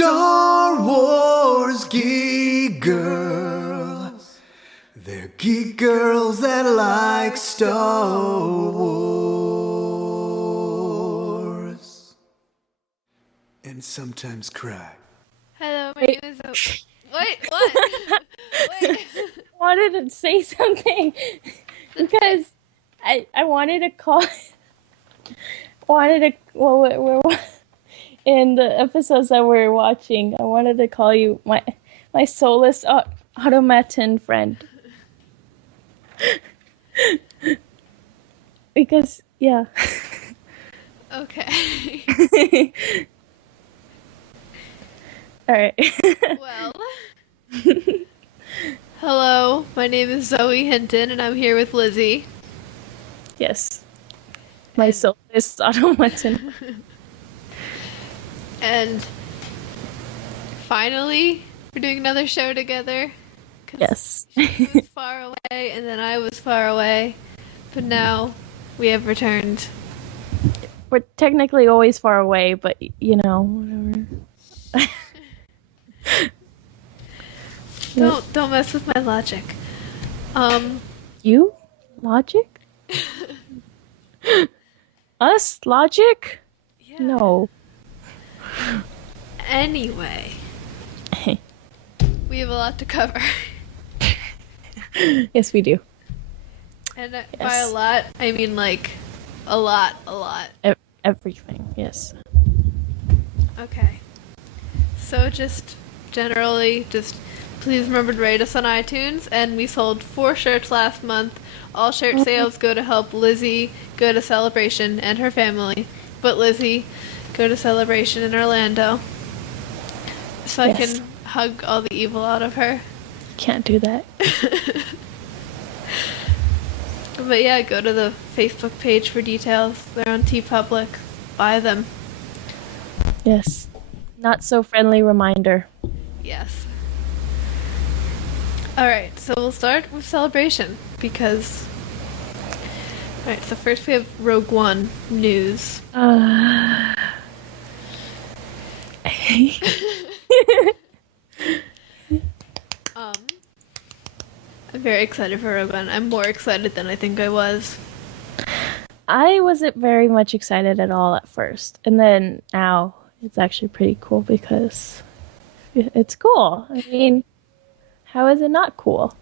Star Wars geek girls. They're geek girls that like Star Wars. And sometimes cry. Hello, my name is Zoe. Wait, what? Wait. Wanted to say something because I wanted to call we're in the episodes that we're watching. I wanted to call you my soulless automaton friend because yeah. Okay. All right. Well. Hello, my name is Zoe Hinton, and I'm here with Lizzy. Yes. My soulless automaton. And finally, we're doing another show together. 'Cause Yes. she was far away, and then I was far away. But now we have returned. We're technically always far away, but you know, whatever. Don't mess with my logic. You? Logic? Us? Logic? Yeah. No. Anyway, we have a lot to cover. Yes, we do. And by a lot, I mean like a lot. Everything, yes. Okay. So just generally, please remember to rate us on iTunes. And we sold 4 shirts last month. All shirt sales go to help Lizzy go to Celebration and her family. But Lizzy, go to Celebration in Orlando. So I can hug all the evil out of her. Can't do that. But yeah, go to the Facebook page for details. They're on TeePublic. Buy them. Yes. Not so friendly reminder. Yes. Alright, so we'll start with Celebration, because... Alright, so first we have Rogue One news. I'm very excited for Rogue One. I'm more excited than I think I was. I wasn't very much excited at all at first. And then now it's actually pretty cool because it's cool. I mean, how is it not cool?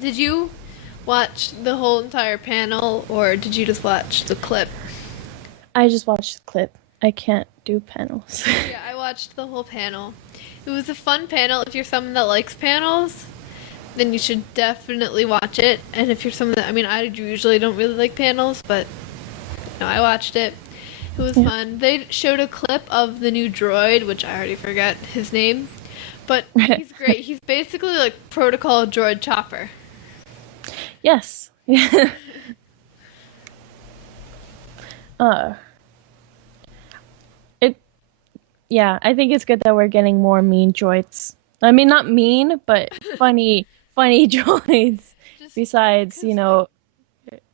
Did you watch the whole entire panel, or did you just watch the clip? I just watched the clip. I can't do panels. Yeah, I watched the whole panel. It was a fun panel. If you're someone that likes panels, then you should definitely watch it. And if you're someone that, I mean, I usually don't really like panels, but no, I watched it. It was fun. They showed a clip of the new droid, which I already forgot his name, but he's great. He's basically like Protocol Droid Chopper. Yes. Yeah, I think it's good that we're getting more mean droids. I mean, not mean, but funny droids. Besides, you know,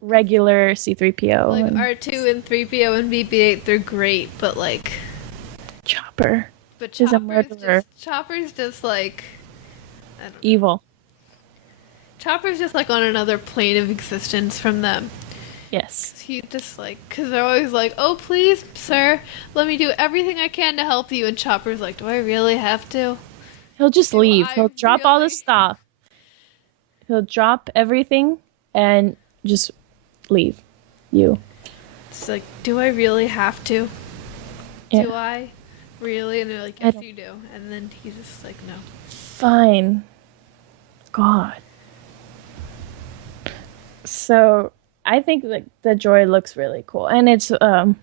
regular C-3PO. Like and R2 and 3PO and BB-8, they're great, but like... Chopper. But Is a murderer. Chopper's just like... I don't know. Evil. Chopper's just like on another plane of existence from them. Yes. He just like, because they're always like, oh please, sir, let me do everything I can to help you. And Chopper's like, do I really have to? He'll just leave. He'll drop all the really- stuff. He'll drop everything and just leave you. It's like, do I really have to? Yeah. Do I? Really? And they're like, I yes, don't- you do. And then he's just like, no. Fine. God. So I think the droid looks really cool, and it's the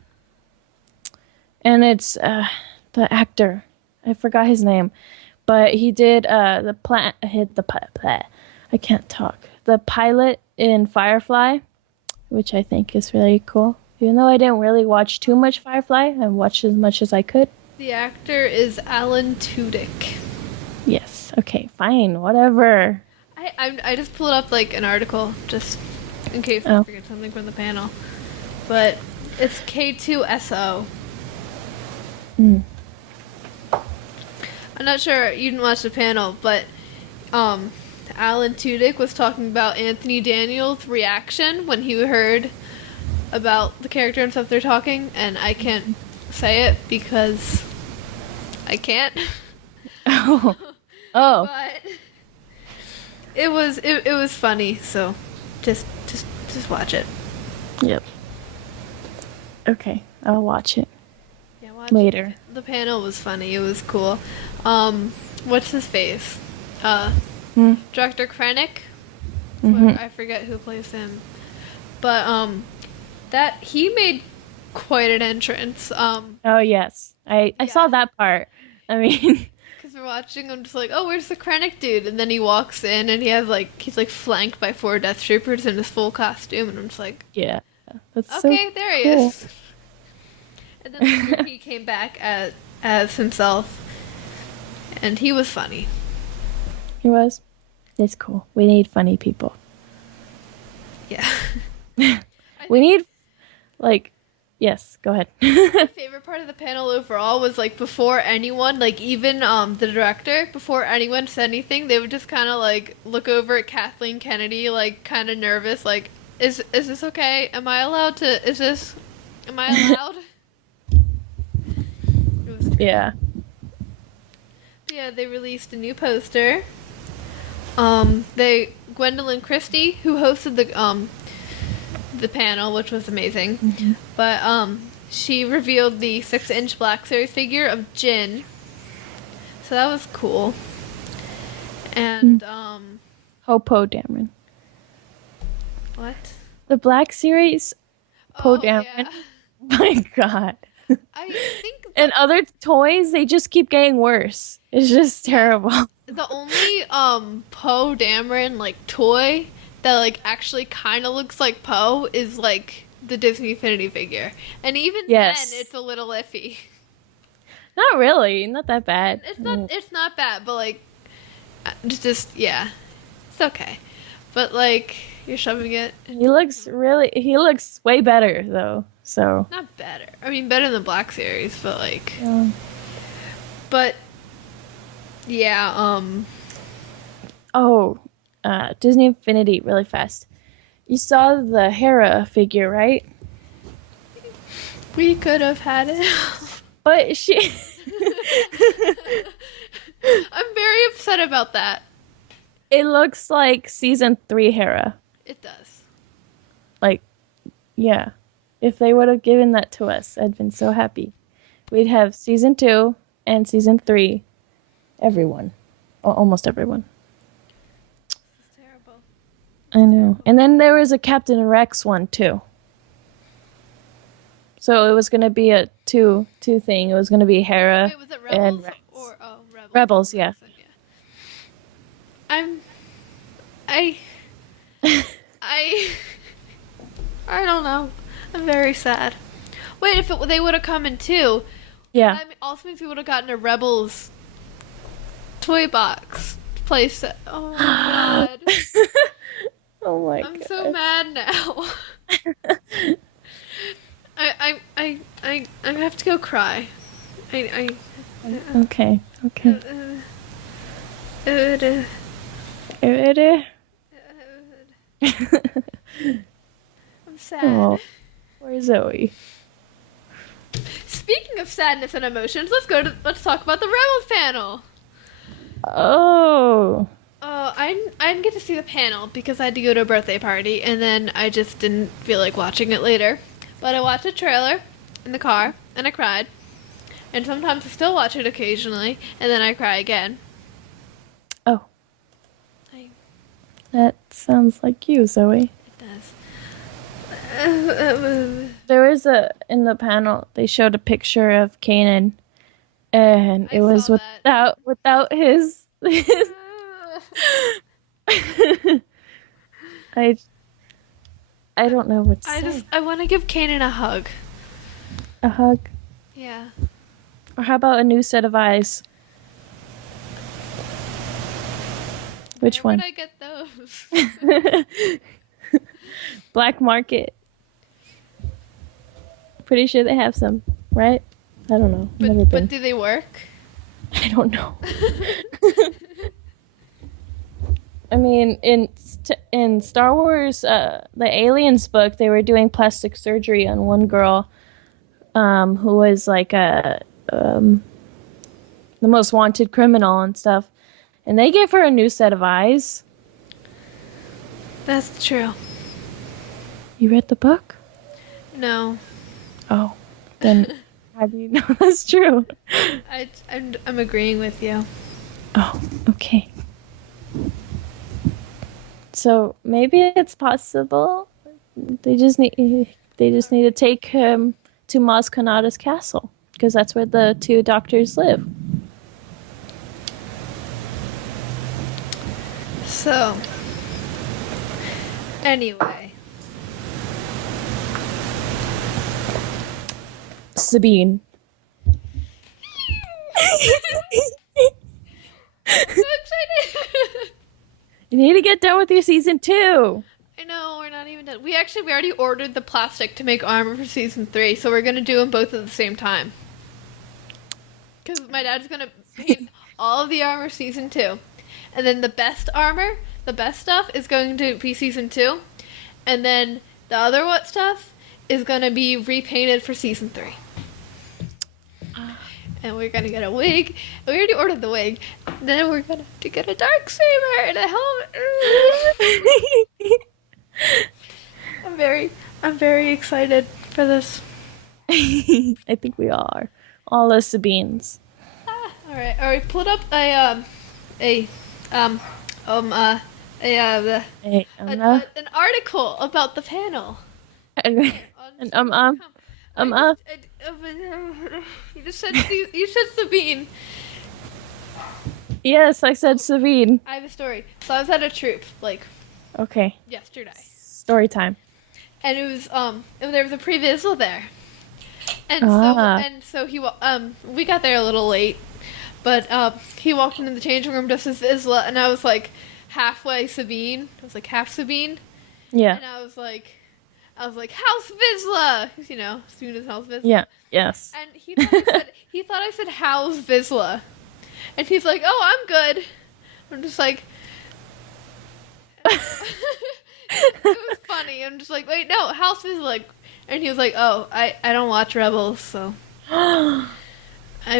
actor. I forgot his name, but he did I can't talk. The pilot in Firefly, which I think is really cool. Even though I didn't really watch too much Firefly, I watched as much as I could. The actor is Alan Tudyk. Yes. Okay. Fine. Whatever. I just pulled up like an article just in case I forget something from the panel, but it's K2SO. I'm not sure you didn't watch the panel, but um, Alan Tudyk was talking about Anthony Daniels' reaction when he heard about the character and stuff they're talking, and I can't say it because I can't. Oh. Oh. But it was funny, so just watch it. Yep. Okay, I'll watch it Yeah, watch later. The panel was funny. It was cool. What's his face? Hmm. Director Krennic. Mhm. I forget who plays him, but that he made quite an entrance. Oh yes, I saw Yeah. that part. I mean, Because we're watching, I'm just like, oh, where's the Krennic dude? And then he walks in, and he's like flanked by 4 Death Troopers in his full costume, and I'm just like, yeah, that's okay, so there he cool. is. And then later he came back as himself, and he was funny. He was. It's cool. We need funny people. Yeah. We need, like, yes. Go ahead. My favorite part of the panel overall was like before anyone, like even the director, before anyone said anything, they would just kind of like look over at Kathleen Kennedy, like kind of nervous, like, is this okay? Am I allowed to? Am I allowed? It was great. Yeah. Yeah, they released a new poster. Gwendolyn Christie, who hosted the panel, which was amazing, but she revealed the 6-inch Black Series figure of Jin, so that was cool. And Poe Dameron. what? The Black Series. Poe Oh Dameron. yeah, My God. I think And other toys, they just keep getting worse. It's just terrible. the only Poe Dameron like toy that like actually kind of looks like Poe is like the Disney Infinity figure, and even Yes. then it's a little iffy. Not really. Not that bad. It's not bad, but like just yeah, it's okay. But like you're shoving it. He looks way better though. So. Not better. I mean, better than Black Series, but like, Yeah. but yeah. Oh, Disney Infinity, really fast. You saw the Hera figure, right? We could have had it. But she. I'm very upset about that. It looks like season 3 Hera. It does. Like, yeah. If they would have given that to us, I'd been so happy. We'd have season 2 and season 3. Everyone. Almost everyone. It's terrible. I know. And then there was a Captain Rex one too. So it was going to be a two thing. It was going to be Hera Wait, was it and Rebels Rex. or Rebels? Rebels, yeah. I I don't know. I'm very sad. Wait, if they would have come in too, Yeah. that also means we would have gotten a Rebels toy box playset. Oh my god. Oh my I'm god. so mad now. I have to go cry. I Okay. Okay. uh, I'm sad. Oh, poor Zoe. Speaking of sadness and emotions, let's talk about the Rebels panel. Oh. I didn't get to see the panel because I had to go to a birthday party, and then I just didn't feel like watching it later. But I watched a trailer in the car, and I cried. And sometimes I still watch it occasionally, and then I cry again. Oh. I, That sounds like you, Zoe. it does. There was in the panel, they showed a picture of Kanan, and I it was saw that. without his I don't know what to say. I want to give Kanan a hug. A hug. Yeah. Or how about a new set of eyes? Which Where one? would I get those? Black market. Pretty sure they have some, right? I don't know. Never been. But do they work? I don't know. I mean, in Star Wars, the Aliens book, they were doing plastic surgery on one girl, who was like the most wanted criminal and stuff, and they gave her a new set of eyes. That's true. You read the book? No, Oh, then how do you know that's true? I'm agreeing with you. Oh, okay. So maybe it's possible. They just need to take him to Maz Kanata's castle because that's where the two doctors live. So, anyway, Sabine. I'm so excited. You need to get done with your season 2. I know, we're not even done. We already ordered the plastic to make armor for season 3, so we're gonna do them both at the same time. Because my dad's gonna paint all of the armor season 2. And then the best armor, the best stuff, is going to be season 2. And then the other what stuff is gonna be repainted for season 3. And we're gonna get a wig. We already ordered the wig. Then we're gonna have to get a dark saber and a helmet. I'm very excited for this. I think we are. All the Sabines. All right. Pulled up an article about the panel. And You said Sabine. yes, I said Sabine. I have a story. So I was at a troop Okay, yesterday, story time. and it was there was a pre-Vizsla there, and so we got there a little late, but he walked into the changing room just as Vizsla, and I was like halfway Sabine. I was like half Sabine, Yeah, and I was like House Vizsla, you know, Sabine House Vizsla. yeah, yes. And he thought I said House Vizsla, and he's like, oh, I'm good. I'm just like. It was funny. I'm just like, wait, no, House Vizsla. And he was like, oh, I don't watch Rebels, so. I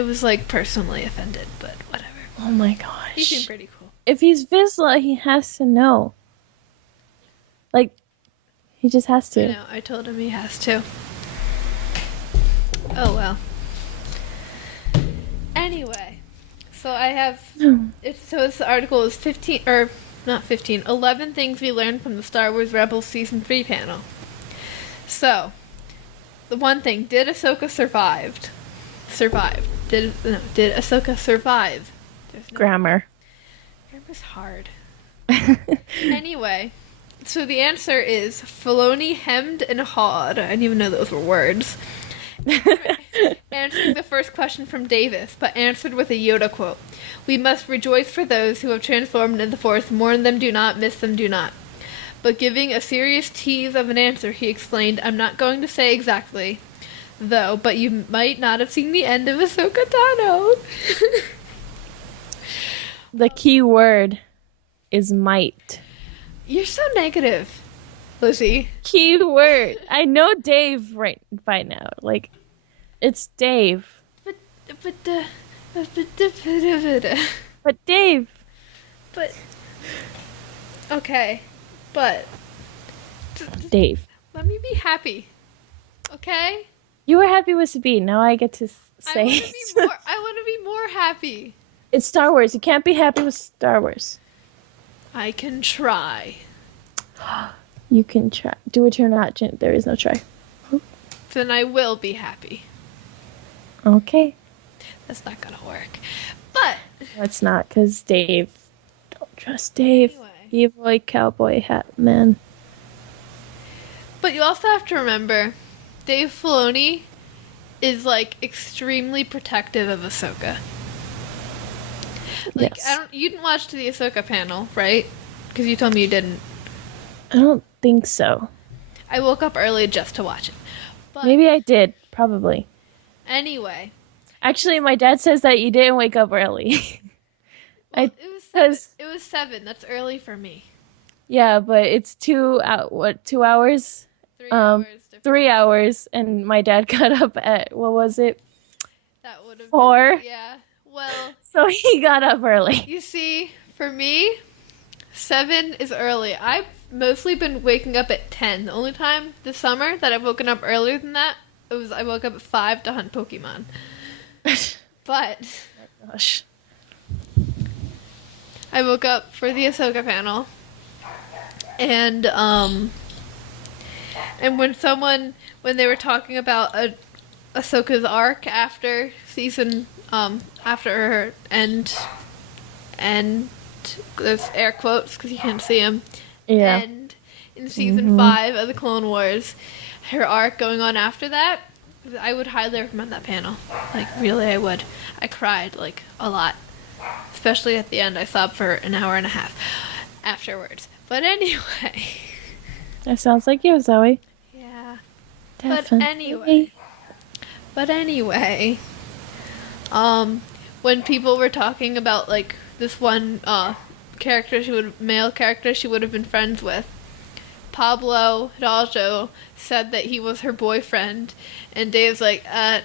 was like personally offended, but whatever. Oh my He gosh. seemed pretty cool. If he's Vizsla, he has to know. Like, he just has I to. know, I told him he has to. Oh well. Anyway, so I have. This article is 11 things we learned from the Star Wars Rebels Season 3 panel. So, the one thing, did Ahsoka survive? Did Ahsoka survive? Grammar. Grammar's hard. Anyway, so the answer is Filoni hemmed and hawed. I didn't even know those were words. Answering the first question from Davis, but answered with a Yoda quote. We must rejoice for those who have transformed into the Force, mourn them do not, miss them do not. But giving a serious tease of an answer, he explained, I'm not going to say exactly, though, but you might not have seen the end of Ahsoka Tano. The key word is might. You're so negative, Lizzy. Key word. I know Dave right by now. Like, it's Dave. But Dave. okay, but Dave. let me be happy, okay? You were happy with Sabine. Now I get to say I want to be more happy. it's Star Wars. You can't be happy with Star Wars. I can try. You can try. Do it or not. There is no try. Then I will be happy. Okay. That's not gonna work. But No, it's not, because Dave. Don't trust Dave. Anyway. Evil cowboy hat man. you also have to remember, Dave Filoni is like extremely protective of Ahsoka. Like Yes. you didn't watch the Ahsoka panel, right? Because you told me you didn't. I don't think so. I woke up early just to watch it. But Maybe I did. Probably. anyway, Actually, my dad says that you didn't wake up early. Well, I it was 7. because It was 7. That's early for me. yeah, but it's 2 hours? 3 Um, hours difference. 3 hours, and my dad got up at what was it? That would have been, 4. yeah. Well, So he got up early. you see, for me, 7 is early. I've mostly been waking up at 10. The only time this summer that I've woken up earlier than that, it was I woke up at 5 to hunt Pokemon. But Gosh. I woke up for the Ahsoka panel, and when they were talking about Ahsoka's arc after season after her and there's air quotes because you can't see them, Yeah. and in season 5 of the Clone Wars, her arc going on after that, I would highly recommend that panel. Like, really, I would. I cried like a lot, especially at the end. I sobbed for an hour and a half afterwards. But anyway, That sounds like you, Zoe. yeah. Definitely. But anyway, when people were talking about like this one male character she would have been friends with, Pablo had also said that he was her boyfriend, and Dave's like, I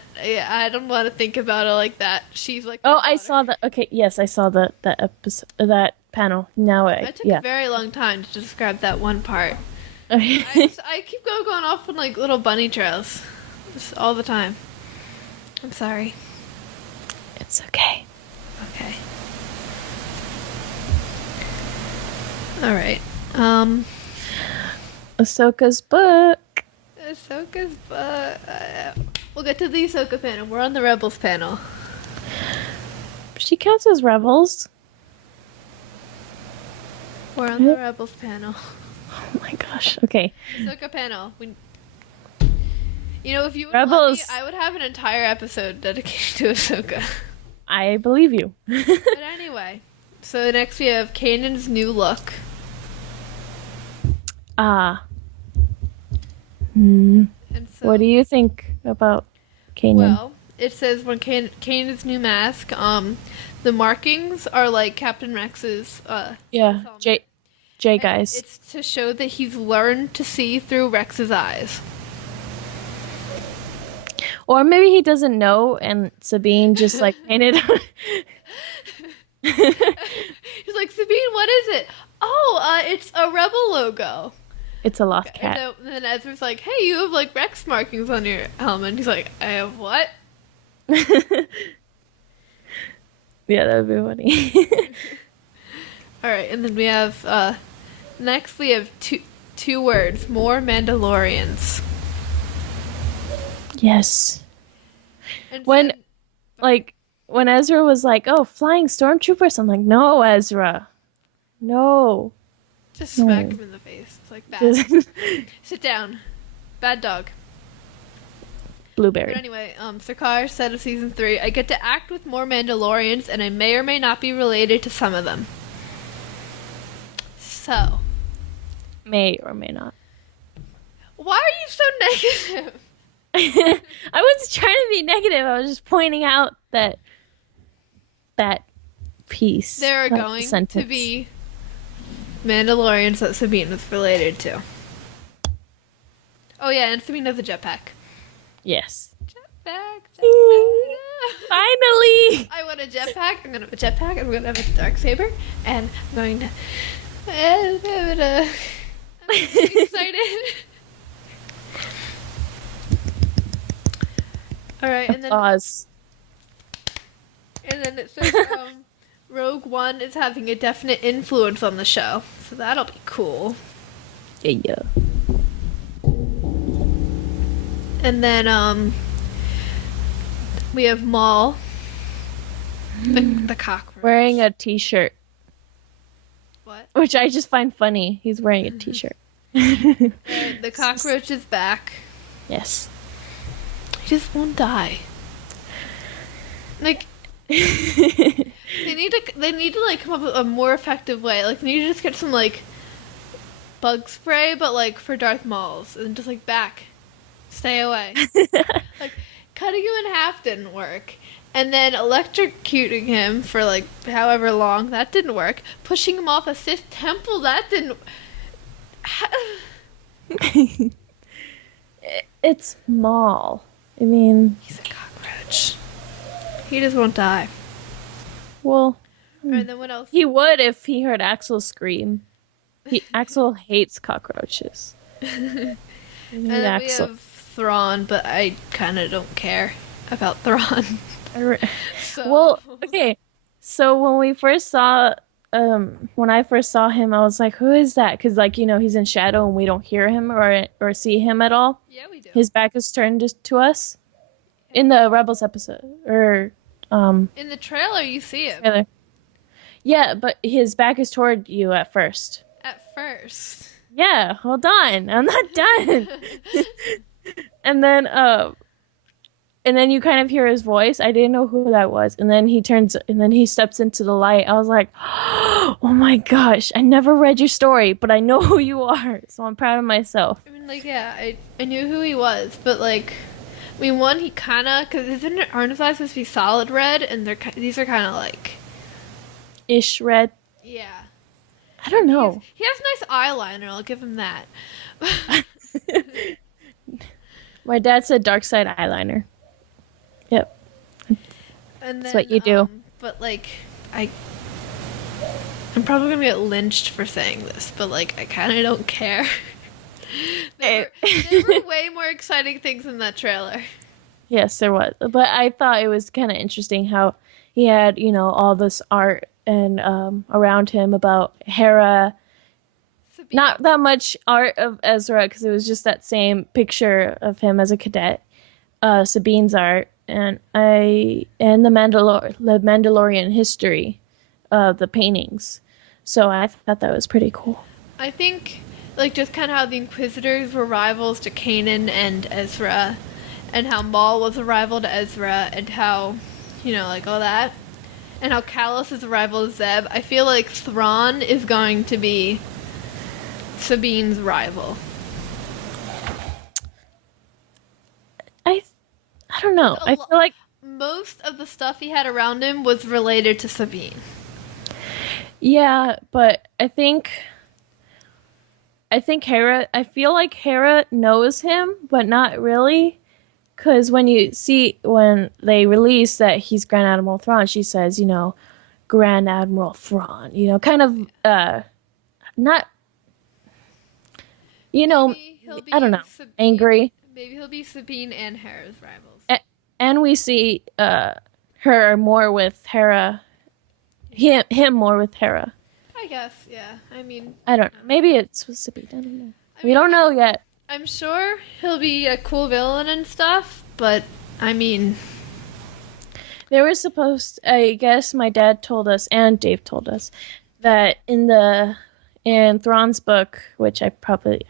don't want to think about it like that. She's like, my Oh, I daughter." saw that. Okay, yes, I saw that episode, that panel. Now I took yeah. a very long time to describe that one part. Okay. I keep going off on like little bunny trails, just all the time. I'm sorry. It's okay. Okay. All right. Ahsoka's book. Ahsoka's we'll get to the Ahsoka panel. We're on the Rebels panel. She counts as rebels. We're on the Rebels panel. Oh my gosh. Okay. Ahsoka panel. If you would let me, Rebels. I would have an entire episode dedicated to Ahsoka. I believe you. But anyway, so next we have Kanan's new look. Ah. Hmm. And so, What do you think about Kanan? well, it says when Kanan's new mask, the markings are like Captain Rex's. Yeah. helmet. J And guys. it's to show that he's learned to see through Rex's eyes. Or maybe he doesn't know, and Sabine just like painted. He's like, Sabine, what is it? Oh, it's a rebel logo. It's a lost cat. And then Ezra's like, hey, you have like Rex markings on your helmet. And he's like, I have what? Yeah, that would be funny. All right, and then we have next we have two words, more Mandalorians. Yes. And When so- when Ezra was like, "Oh, flying stormtroopers," I'm like, "No, Ezra, no." just smack him in the face. It's like bad. Just- Sit down, bad dog. But Blueberry. anyway, Sirkar said of season 3, I get to act with more Mandalorians, and I may or may not be related to some of them. So, May or may not. why are you so negative? I was trying to be negative. I was just pointing out that piece. There are that going to sentence. be Mandalorians that Sabine is related to. Oh yeah, and Sabine has a jetpack. Yes. Jetpack. Finally. I want a jetpack. I'm gonna have a jetpack. I'm gonna have a dark saber, and I'm going to. I'm really excited. All right, and then Applause. it says Rogue One is having a definite influence on the show, so that'll be cool. Yeah. And then we have Maul, the cockroach. Wearing a t-shirt, What? which I just find funny. He's wearing a t-shirt. The cockroach is back. Yes. He just won't die. Like they need to like come up with a more effective way. Like they need to just get some like bug spray, but like for Darth Mauls, and just like back, stay away. Like cutting you in half didn't work, And then electrocuting him for like however long, that didn't work. Pushing him off a Sith temple, that didn't. It's Maul. I mean, He's a cockroach. He just won't die. well, And then what else? he would if he heard Axel scream. Axel hates cockroaches. And then we have Thrawn, but I kind of don't care about Thrawn. So. Well, okay. So when I first saw him, I was like, "Who is that?" Because he's in shadow and we don't hear him or see him at all. Yeah, we do. His back is turned to us in the Rebels episode, or in the trailer, you see him. trailer. Yeah, but his back is toward you at first. At first. Yeah, hold on. I'm not done. And then you kind of hear his voice. I didn't know who that was. And then he steps into the light. I was like, oh my gosh, I never read your story, but I know who you are. So I'm proud of myself. I mean, like, yeah, I knew who he was, but like, I mean, one, he kind of, because aren't his eyes supposed to be solid red, and these are kind of like, Ish red. yeah. I don't know. He has nice eyeliner, I'll give him that. My dad said dark side eyeliner. Yep. And That's what you do. But like, I'm probably gonna get lynched for saying this, but like, I kind of don't care. There were way more exciting things in that trailer. Yes, there was. But I thought it was kind of interesting how he had, all this art and around him about Hera. Sabine. Not that much art of Ezra because it was just that same picture of him as a cadet. Sabine's art and the Mandalorian history, the paintings. So I thought that was pretty cool. I think, like, just kind of how the Inquisitors were rivals to Kanan and Ezra, and how Maul was a rival to Ezra, and how, like all that, and how Callus is a rival to Zeb. I feel like Thrawn is going to be Sabine's rival. I don't know. I feel like most of the stuff he had around him was related to Sabine. Yeah, but I think Hera, I feel like Hera knows him, but not really. Because when they release that he's Grand Admiral Thrawn, she says, Grand Admiral Thrawn, kind of, not, Maybe he'll be I don't know, Sabine, angry. Maybe he'll be Sabine and Hera's rivals. And we see her more with Hera, him more with Hera. I guess, yeah. I mean, I don't know. Maybe it's supposed to be. I don't know. We don't know yet. I'm sure he'll be a cool villain and stuff, but I mean, there was I guess my dad told us and Dave told us that in Thrawn's book, which I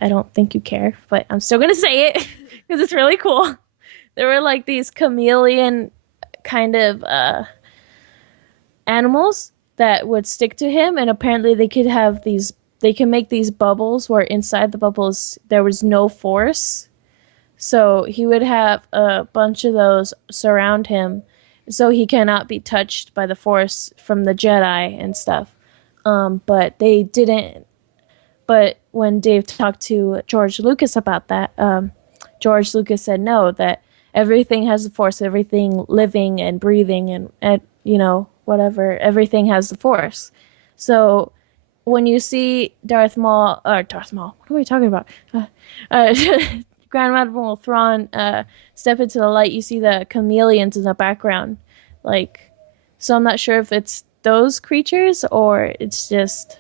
don't think you care, but I'm still gonna say it because it's really cool. There were like these chameleon kind of animals that would stick to him, and apparently they can make these bubbles where inside the bubbles there was no force. So he would have a bunch of those surround him so he cannot be touched by the force from the Jedi and stuff. But they didn't. But when Dave talked to George Lucas about that, George Lucas said no, that everything has the force, everything living and breathing and whatever, everything has the force. So when you see Darth Maul, what are we talking about? Grand Admiral Thrawn step into the light, you see the chameleons in the background. So I'm not sure if it's those creatures or it's just,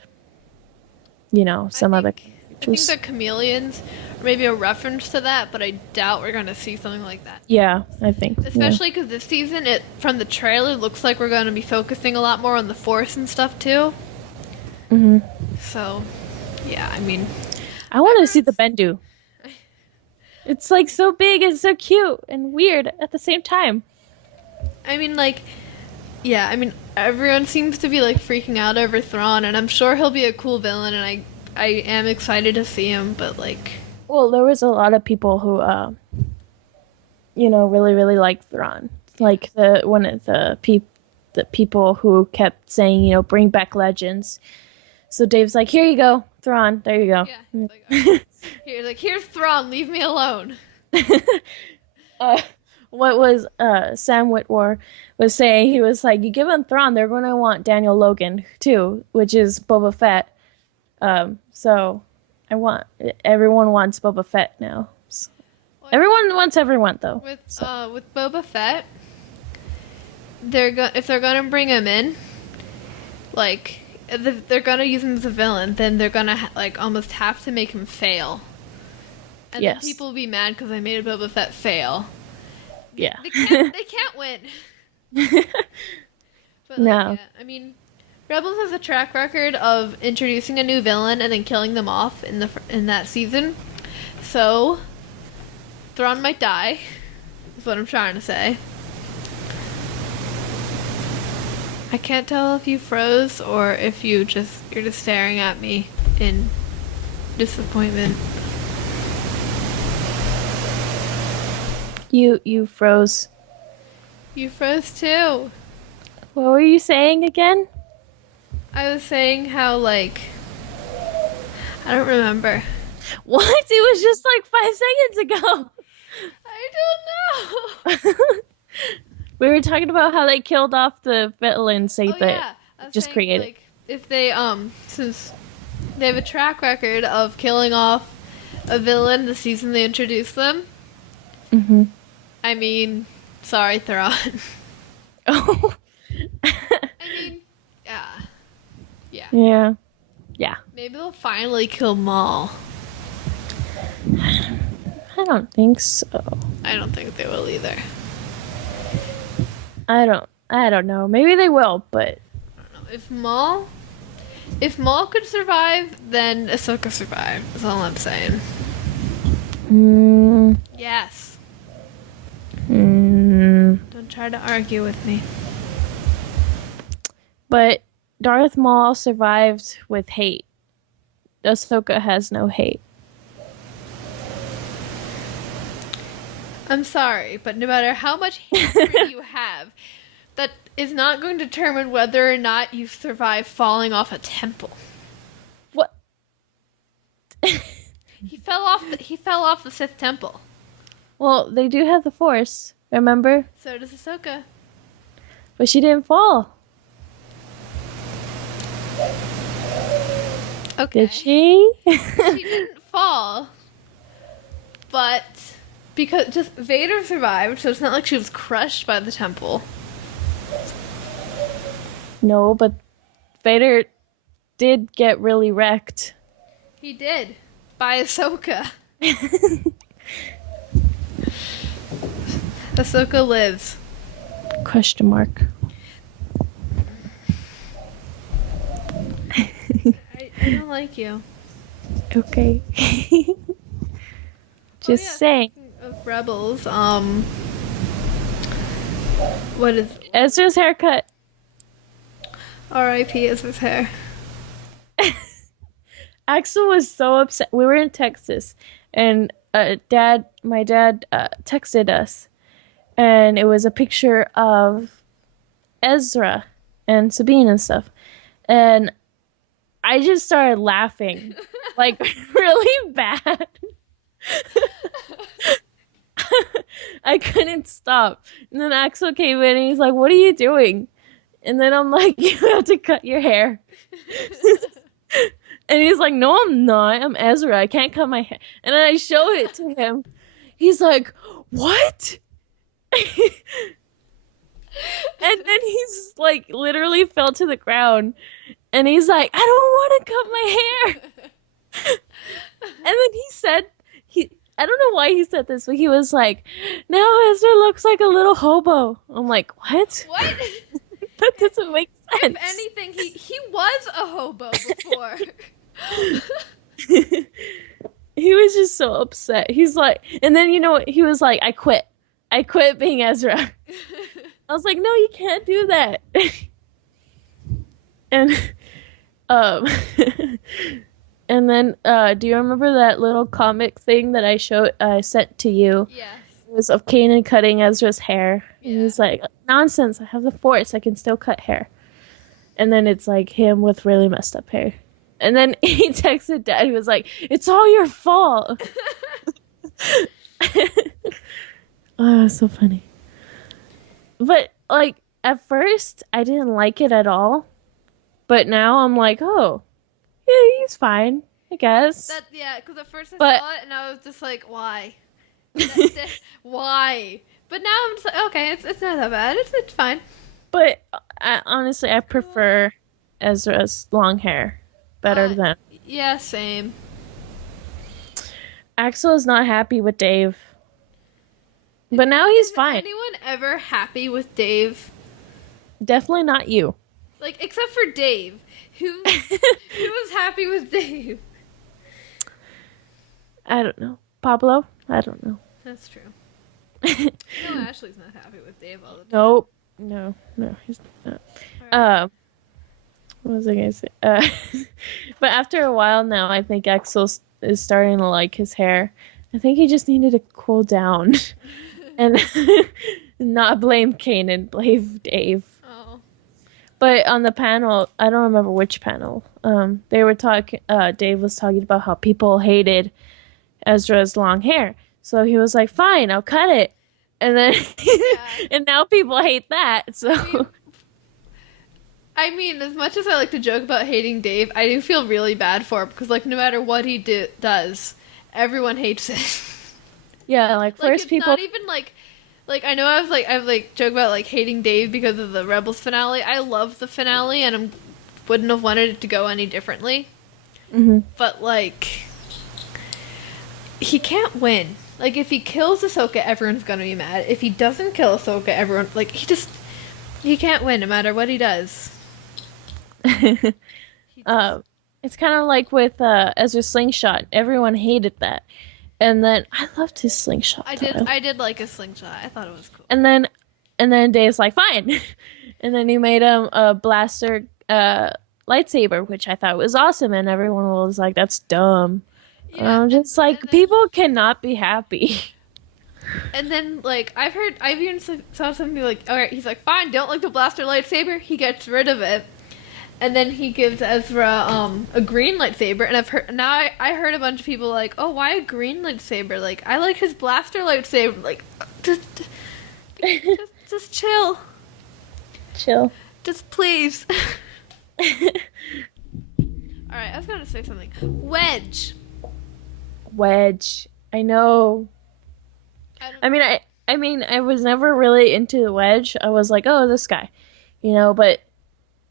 some other creatures. I think the chameleons are maybe a reference to that, but I doubt we're going to see something like that. Yeah, I think. Especially because this season, from the trailer, looks like we're going to be focusing a lot more on the Force and stuff, too. Mm-hmm. So, yeah, I mean... I want to see the Bendu. It's, so big and so cute and weird at the same time. I mean, everyone seems to be, freaking out over Thrawn, and I'm sure he'll be a cool villain, and I am excited to see him, but, Well, there was a lot of people who, really, really liked Thrawn. like one of the people who kept saying, bring back legends. So Dave's like, here you go, Thrawn. There you go. Yeah. Here's Thrawn. Leave me alone. What was Sam Witwer was saying? He was like, you give them Thrawn, they're going to want Daniel Logan too, which is Boba Fett. So everyone wants Boba Fett now. So, everyone wants everyone though. With Boba Fett, if they're gonna bring him in, like if they're gonna use him as a villain, then they're gonna almost have to make him fail. And yes. then people will be mad because I made Boba Fett fail. Yeah. They can't win. But no. Yeah, I mean, Rebels has a track record of introducing a new villain and then killing them off in that season. So, Thrawn might die, is what I'm trying to say. I can't tell if you froze or if you're just staring at me in disappointment. You froze. You froze too. What were you saying again? I was saying how, I don't remember. What? It was just 5 seconds ago. I don't know. We were talking about how they killed off the villains I was just saying, created. If they, since they have a track record of killing off a villain the season they introduced them. Mm-hmm. I mean, sorry, Thrawn. Oh. I mean, yeah. Yeah. Maybe they'll finally kill Maul. I don't think so. I don't think they will either. I don't know. Maybe they will, but I don't know. If Maul could survive, then Ahsoka survived. That's all I'm saying. Yes. Don't try to argue with me. But Darth Maul survived with hate. Ahsoka has no hate. I'm sorry, but no matter how much hatred you have, that is not going to determine whether or not you survive falling off a temple. What? He fell off the Sith temple. Well, they do have the Force, remember? So does Ahsoka. But she didn't fall. Okay. Did she? She didn't fall. But because just Vader survived, so it's not like she was crushed by the temple. No, but Vader did get really wrecked. He did. By Ahsoka. Ahsoka lives. Question mark. I don't like you. Okay. Just saying. Of Rebels, what is Ezra's haircut. R.I.P. Ezra's hair? Axel was so upset. We were in Texas, and my dad texted us, and it was a picture of Ezra and Sabine and stuff, and I just started laughing, really bad. I couldn't stop. And then Axel came in and he's like, "What are you doing?" And then I'm like, "You have to cut your hair." And he's like, "No, I'm not. I'm Ezra. I can't cut my hair." And then I show it to him. He's like, "What?" And then he's literally fell to the ground. And he's like, "I don't want to cut my hair." And then he said, I don't know why he said this, but he was like, "Now Ezra looks like a little hobo." I'm like, what? What? That doesn't make sense. If anything, he was a hobo before. He was just so upset. He's like, and then he was like, "I quit. I quit being Ezra." I was like, "No, you can't do that." And and then do you remember that little comic thing that I sent to you? Yes. It videos of Kanan cutting Ezra's hair. And Yeah. he's like, nonsense, I have the force, I can still cut hair. And then it's like him with really messed up hair. And then he texted Dad, he was like, it's all your fault. Oh, so funny. But like at first I didn't like it at all. But now I'm like, oh, yeah, he's fine, I guess. Yeah, because at first I But saw it and I was just like, why? Why? But now I'm just like, okay, it's not that bad. It's fine. but honestly, I prefer Ezra's long hair better Uh, than yeah, same. Axel is not happy with Dave. But now he's Is fine. anyone ever happy with Dave? Definitely not you. Like, except for Dave. Who was happy with Dave? I don't know. Pablo? I don't know. That's true. No, Ashley's not happy with Dave all the time. Nope. No, he's not. Alright. What was I gonna say? But after a while now, I think Axel is starting to like his hair. I think he just needed to cool down and not blame Kanan, blame Dave. Oh. But on the panel, I don't remember which panel. They were talking. Dave was talking about how people hated Ezra's long hair, so he was like, "Fine, I'll cut it." And then, Yeah. and now people hate that. So, I mean, as much as I like to joke about hating Dave, I do feel really bad for him because, like, no matter what he does, everyone hates it. yeah, like Like, first it's people. not even like I know I've joke about like hating Dave because of the Rebels finale. I love the finale and I wouldn't have wanted it to go any differently. Mhm. But like, he can't win. Like, if he kills Ahsoka, everyone's gonna be mad. If he doesn't kill Ahsoka, everyone like he can't win no matter what he does. He just- It's kind of like with Ezra's slingshot. Everyone hated that, and then I loved his slingshot. I did like a slingshot. I thought it was cool. And then Dave's like, fine, and then he made him a blaster lightsaber, which I thought was awesome, and everyone was like, that's dumb. And I'm just like, and then- people cannot be happy. And then, like, I've even saw something like, alright, he's like, fine, don't like the blaster lightsaber. He gets rid of it. And then he gives Ezra a green lightsaber. And I heard a bunch of people like, oh, why a green lightsaber? Like, I like his blaster lightsaber. Like, just chill. Chill. Just please. Alright, I was gonna say something. Wedge. Wedge. I know. I mean, I was never really into the Wedge. I was like, oh, this guy, But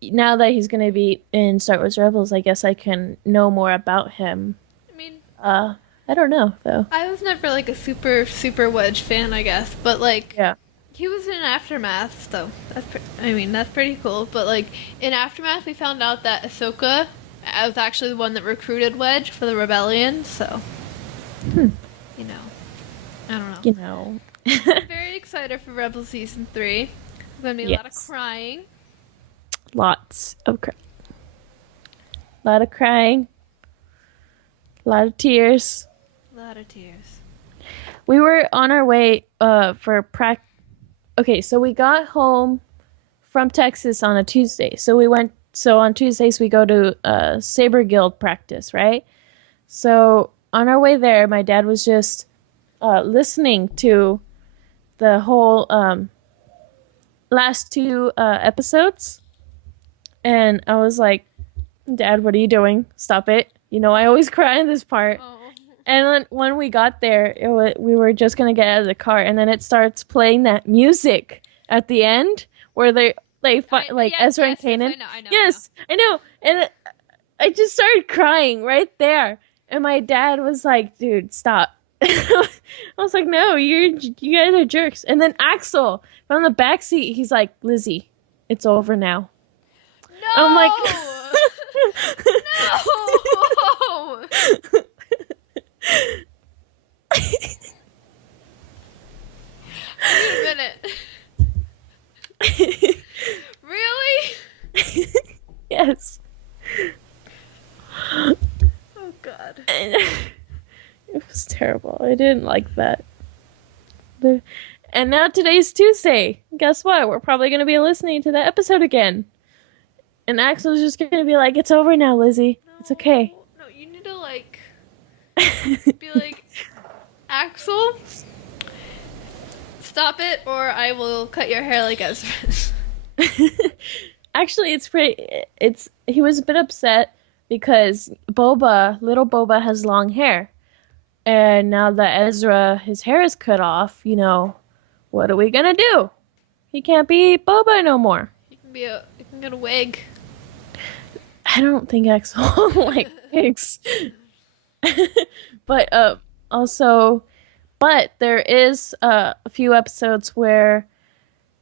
now that he's gonna be in Star Wars Rebels, I guess I can know more about him. I mean, I don't know though. I was never like a super Wedge fan, I guess, but like, Yeah. he was in Aftermath, so that's pretty cool. But like in Aftermath, we found out that Ahsoka was actually the one that recruited Wedge for the rebellion. So, I don't know. I'm very excited for Rebel Season 3. There's gonna be a lot of Yes. crying. Lots of crying. A lot of crying. A lot of tears. A lot of tears. We were on our way for practice. Okay, so we got home from Texas on a Tuesday. So on Tuesdays we go to Saber Guild practice, right? So on our way there, my dad was just listening to the whole last two episodes. And I was like, Dad, what are you doing? Stop it. I always cry in this part. Oh. And then when we got there, we were just going to get out of the car. And then it starts playing that music at the end where they find, like, Yes, Ezra yes, and Kanan. yes, I know. Yes, I know. And I just started crying right there. And my dad was like, dude, stop. I was like, no, you guys are jerks. And then Axel from the backseat, he's like, Lizzy, it's over now. No! I'm like, no! Wait a minute. Really? yes. Oh god. And it was terrible. I didn't like that. And now today's Tuesday. Guess what? We're probably going to be listening to that episode again. And Axel's just going to be like, it's over now, Lizzie. It's okay. No, you need to like be like, Axel, stop it, or I will cut your hair like Ezra's. Actually, he was a bit upset because little Boba has long hair. And now that Ezra, his hair is cut off, what are we gonna do? He can't be Boba no more. You can get a wig. I don't think Axel like wigs. But but there is a few episodes where,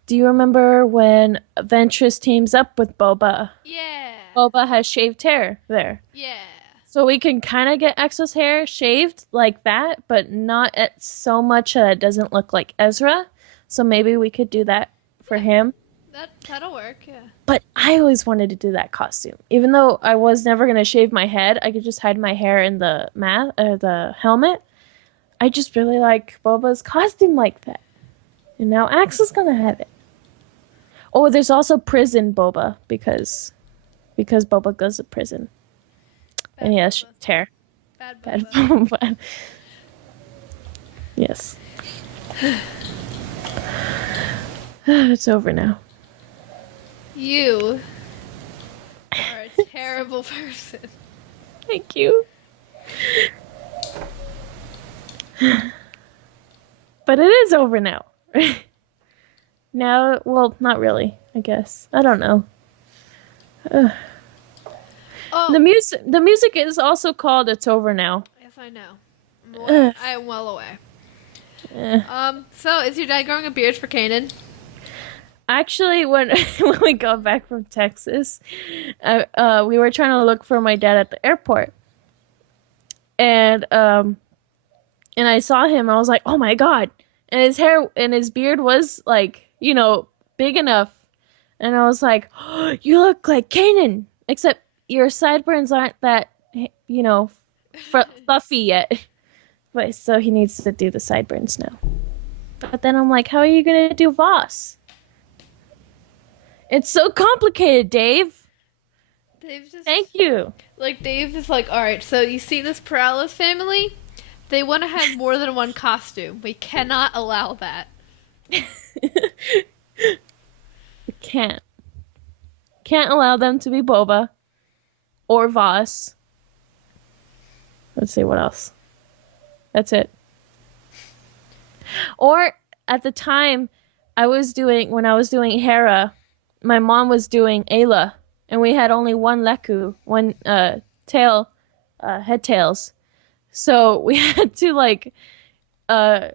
do you remember when Ventress teams up with Boba? Yeah. Boba has shaved hair there. Yeah. So we can kind of get Axel's hair shaved like that, but not at so much that it doesn't look like Ezra. So maybe we could do that for him. That'll work, yeah. But I always wanted to do that costume. Even though I was never going to shave my head, I could just hide my hair in the helmet. I just really like Boba's costume like that. And now Axel's going to have it. Oh, there's also prison Boba because Boba goes to prison. And he has shaved hair. Bad Bad Boba. Boba. Yes. It's over now. You are a terrible person. Thank you. But it is over now. Now, well, not really, I guess. I don't know. Oh, The music is also called It's Over Now. yes, I know. I am well aware. Eh. So is your dad growing a beard for Kanan? Actually, when we got back from Texas, we were trying to look for my dad at the airport, and I saw him. I was like, "Oh my god!" And his hair and his beard was like, big enough, and I was like, oh, "You look like Kanan, except your sideburns aren't that, fluffy yet." But so he needs to do the sideburns now. But then I'm like, "How are you gonna do Voss?" It's so complicated, Dave. Dave's just Thank you. like Dave is like, all right. So you see this Perales family? They want to have more than one costume. We cannot allow that. We can't allow them to be Boba or Voss. Let's see what else. That's it. Or at the time when I was doing Hera, my mom was doing Ayla, and we had only one Leku, one head tails. So we had to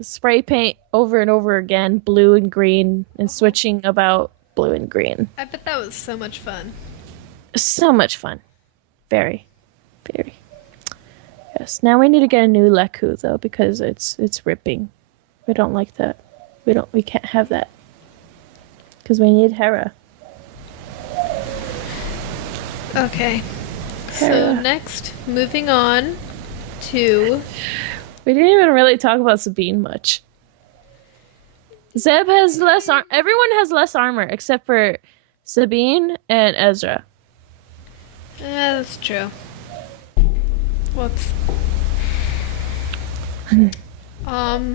spray paint over and over again, blue and green, and switching about blue and green. I bet that was so much fun. So much fun. Very, very. Yes. Now we need to get a new Leku though, because it's ripping. We don't like that. We can't have that. Because we need Hera. Okay. So Hera. next, moving on to We didn't even really talk about Sabine much. Zeb has less everyone has less armor except for Sabine and Ezra. that's true. Whoops. I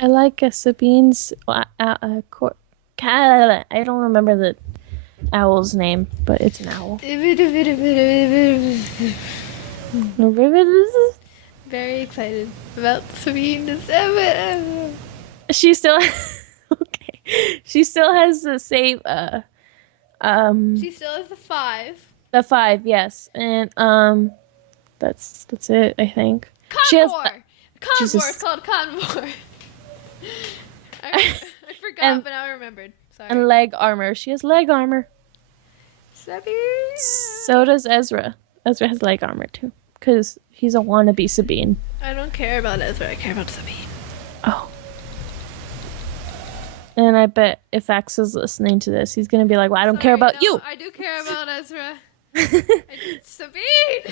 like Sabine's I don't remember the owl's name, but it's an owl. Very excited about Sabine to 7. She still okay. She still has the same She still has the 5. the 5, yes. And that's it, I think. Convor! She has Convor! Jesus. It's called Convor. I forgot, but now I remembered. Sorry. and leg armor. She has leg armor. Sabine! So does Ezra. Ezra has leg armor too, because he's a wannabe Sabine. I don't care about Ezra, I care about Sabine. Oh. And I bet if Axel's listening to this, he's gonna be like, "Well, I don't care about you." I do care about Ezra. Sabine!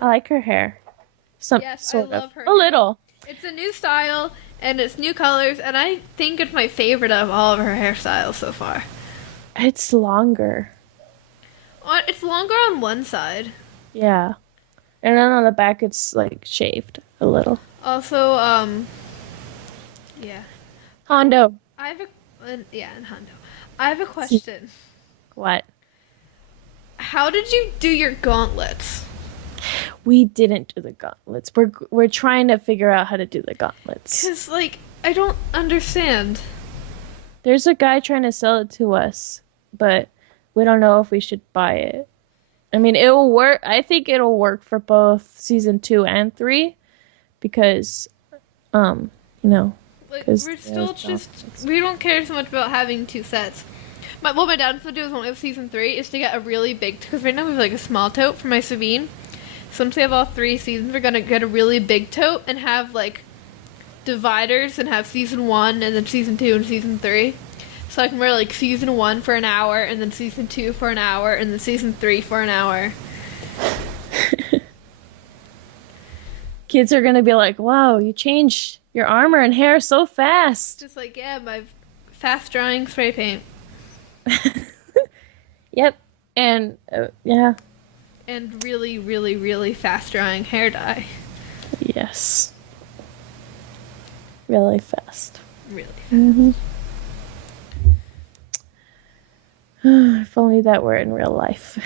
I like her hair. Yes, I Sort of. love her A hair. little. It's a new style and it's new colors, and I think it's my favorite of all of her hairstyles so far. It's longer. It's longer on one side. Yeah. And then on the back, it's like shaved a little. Also, yeah. Hondo. I have in Hondo. I have a question. What? How did you do your gauntlets? We didn't do the gauntlets. We're trying to figure out how to do the gauntlets. Cause like I don't understand. There's a guy trying to sell it to us, but we don't know if we should buy it. I mean, it'll work. I think it'll work for both season 2 and 3 because, you know, Like 'cause we're still there's just we don't care so much about having two sets. What my dad's gonna do is when we have season 3 is to get a really big, because right now we have like a small tote for my Sabine. So once we have all 3 seasons, we're gonna get a really big tote and have like dividers and have season 1 and then season 2 and season 3. So I can wear like season 1 for an hour and then season 2 for an hour and then season 3 for an hour. Kids are gonna be like, "Wow, you changed your armor and hair so fast." Just like, yeah, my fast drying spray paint. Yep, and yeah, And really, really, really fast drying hair dye. yes, really fast. Really. Mm-hmm. If only that were in real life.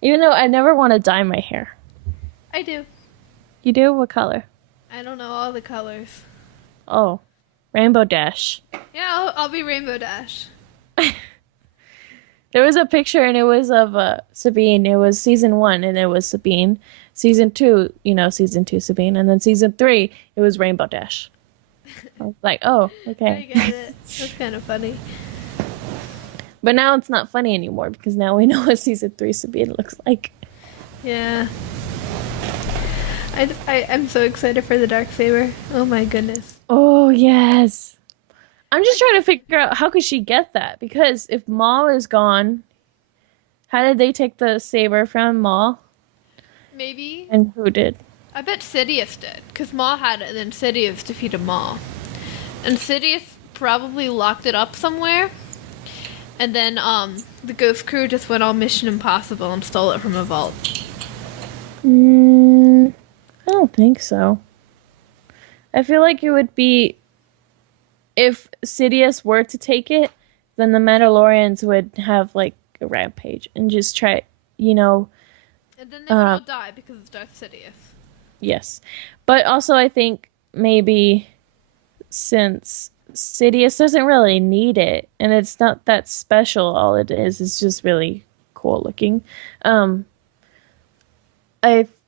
Even though I never want to dye my hair. I do. You do? What color? I don't know all the colors. Oh, Rainbow Dash. Yeah, I'll be Rainbow Dash. There was a picture and it was of Sabine. It was season 1 and it was Sabine. Season 2, season 2 Sabine. And then season 3, it was Rainbow Dash. I was like, oh, okay. I get it. That's kind of funny. But now it's not funny anymore because now we know what season 3 Sabine looks like. Yeah. I'm so excited for the dark saber. Oh my goodness. Oh, yes. I'm just trying to figure out how could she get that? Because if Maul is gone, how did they take the saber from Maul? Maybe. And who did? I bet Sidious did, because Maul had it, and then Sidious defeated Maul. And Sidious probably locked it up somewhere, and then the Ghost Crew just went all Mission Impossible and stole it from a vault. I don't think so. I feel like it would be if Sidious were to take it, then the Mandalorians would have like a rampage and just try, And then they would all die because of Darth Sidious. Yes. But also I think maybe since Sidious doesn't really need it and it's not that special, all it is just really cool looking.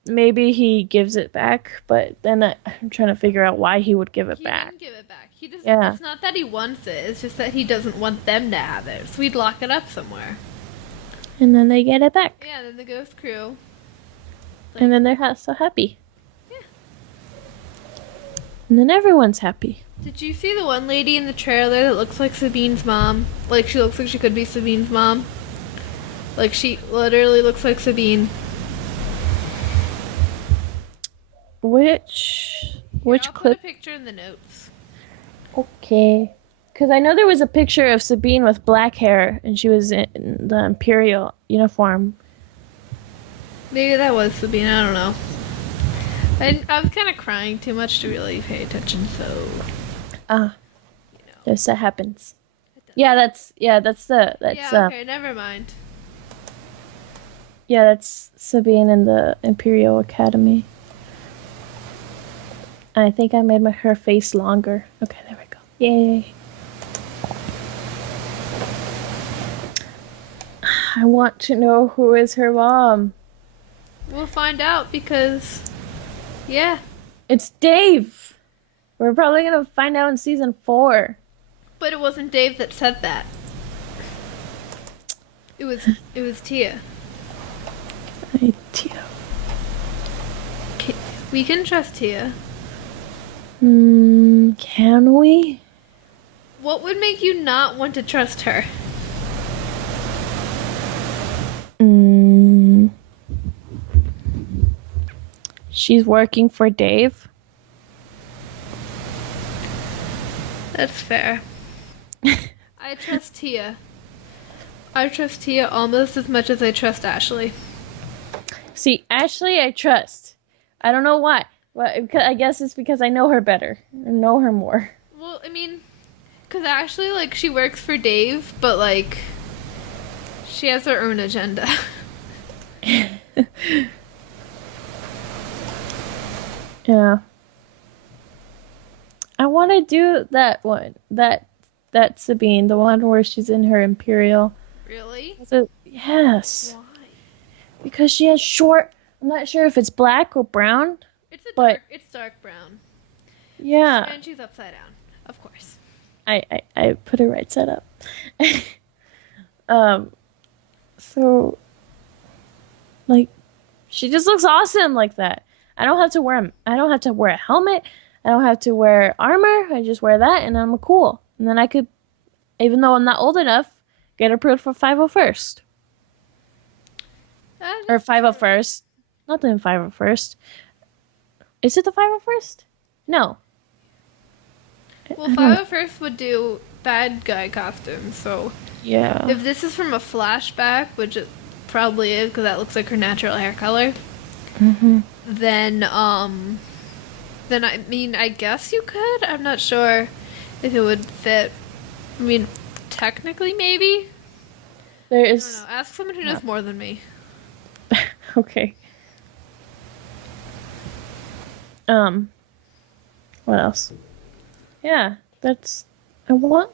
Maybe he gives it back, but then I'm trying to figure out why he would give it back. He didn't give it back. He just, Yeah. It's not that he wants it. It's just that he doesn't want them to have it. So we'd lock it up somewhere. And then they get it back. Yeah, then the Ghost Crew. And then they're so happy. Yeah. And then everyone's happy. Did you see the one lady in the trailer that looks like Sabine's mom? Like, she looks like she could be Sabine's mom. Like, she literally looks like Sabine. Which I'll clip? put a picture in the notes. Okay. Because I know there was a picture of Sabine with black hair, and she was in the Imperial uniform. Maybe that was Sabine, I don't know. I was kind of crying too much to really pay attention, so... Yes, that happens. That's okay, never mind. that's Sabine in the Imperial Academy. I think I made her face longer. Okay, there we go. Yay. I want to know who is her mom. We'll find out because... Yeah. It's Dave. We're probably going to find out in season 4. But it wasn't Dave that said that. It was Tia. Hey, Tia. We can trust Tia. Can we? What would make you not want to trust her? she's working for Dave. That's fair. I trust Tia. I trust Tia almost as much as I trust Ashley. See, Ashley, I trust. I don't know why. Well, I guess it's because I know her better. I know her more. Well, I mean, because Ashley, like, she works for Dave, but, like, she has her own agenda. Yeah. I want to do that one. That Sabine, the one where she's in her Imperial. Really? Yes. Why? Because she has short. I'm not sure if it's black or brown. It's dark brown. Yeah. And she's upside down, of course. I put it right side up. um. So. Like, she just looks awesome like that. I don't have to wear a helmet. I don't have to wear armor. I just wear that and I'm cool. And then I could, even though I'm not old enough, get approved for 501st. Or 501st. Not the 501st. Is it the 501st? No. Well, 501st would do bad guy costumes, so Yeah. if this is from a flashback, which it probably is because that looks like her natural hair color, then I mean, I guess you could. I'm not sure if it would fit. I mean, technically, maybe. There I don't is. know. Ask someone who knows more than me. Okay. What else? Yeah, that's. I want.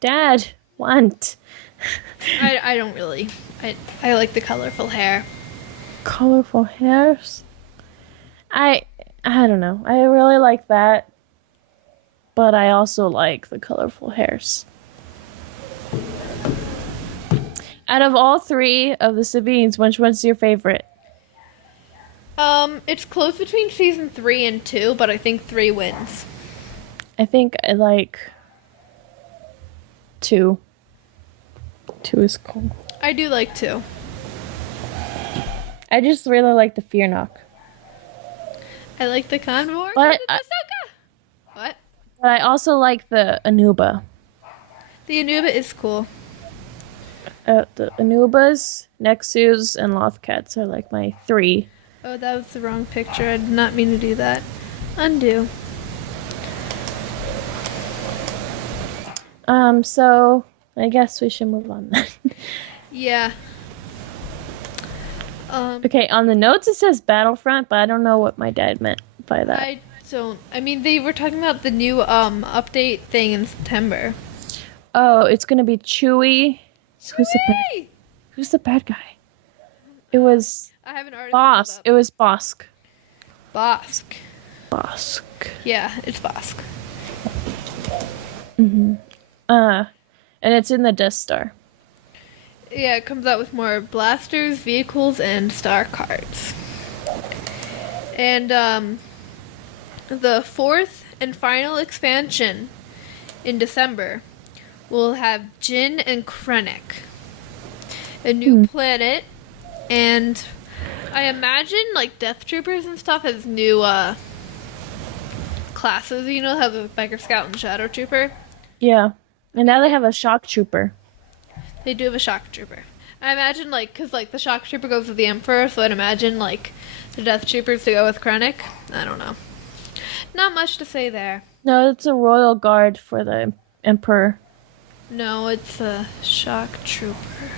Dad, want. I don't really. I like the colorful hair. Colorful hairs. I don't know. I really like that, but I also like the colorful hairs. Out of all three of the Sabines, which one's your favorite? It's close between season 3 and 2, but I think 3 wins. I think I like 2. 2 is cool. I do like 2. I just really like the Fear Knock. I like the Convoy. But What? But I also like the Anuba. The Anuba is cool. The Anubas, Nexus, and Lothcats are like my 3. Oh, that was the wrong picture. I did not mean to do that. Undo. So I guess we should move on then. Yeah. Okay, on the notes it says Battlefront, but I don't know what my dad meant by that. I mean, they were talking about the new update thing in September. Oh, it's gonna be Chewie. Who's the bad guy? It was I have an article. Bosk. It was Bosk. Bosk. Bosk. Yeah, it's Bosk. And it's in the Death Star. Yeah, it comes out with more blasters, vehicles, and star cards. And the 4th and final expansion in December will have Jin and Krennic, a new planet, and I imagine like Death Troopers and stuff as new classes. You know, have a Biker Scout and Shadow Trooper. Yeah. And now they have a Shock Trooper. They do have a Shock Trooper. I imagine, like, because, like, the Shock Trooper goes with the Emperor, so I'd imagine, like, the Death Troopers to go with Krennic. I don't know. Not much to say there. No, it's a Royal Guard for the Emperor. No, it's a Shock Trooper.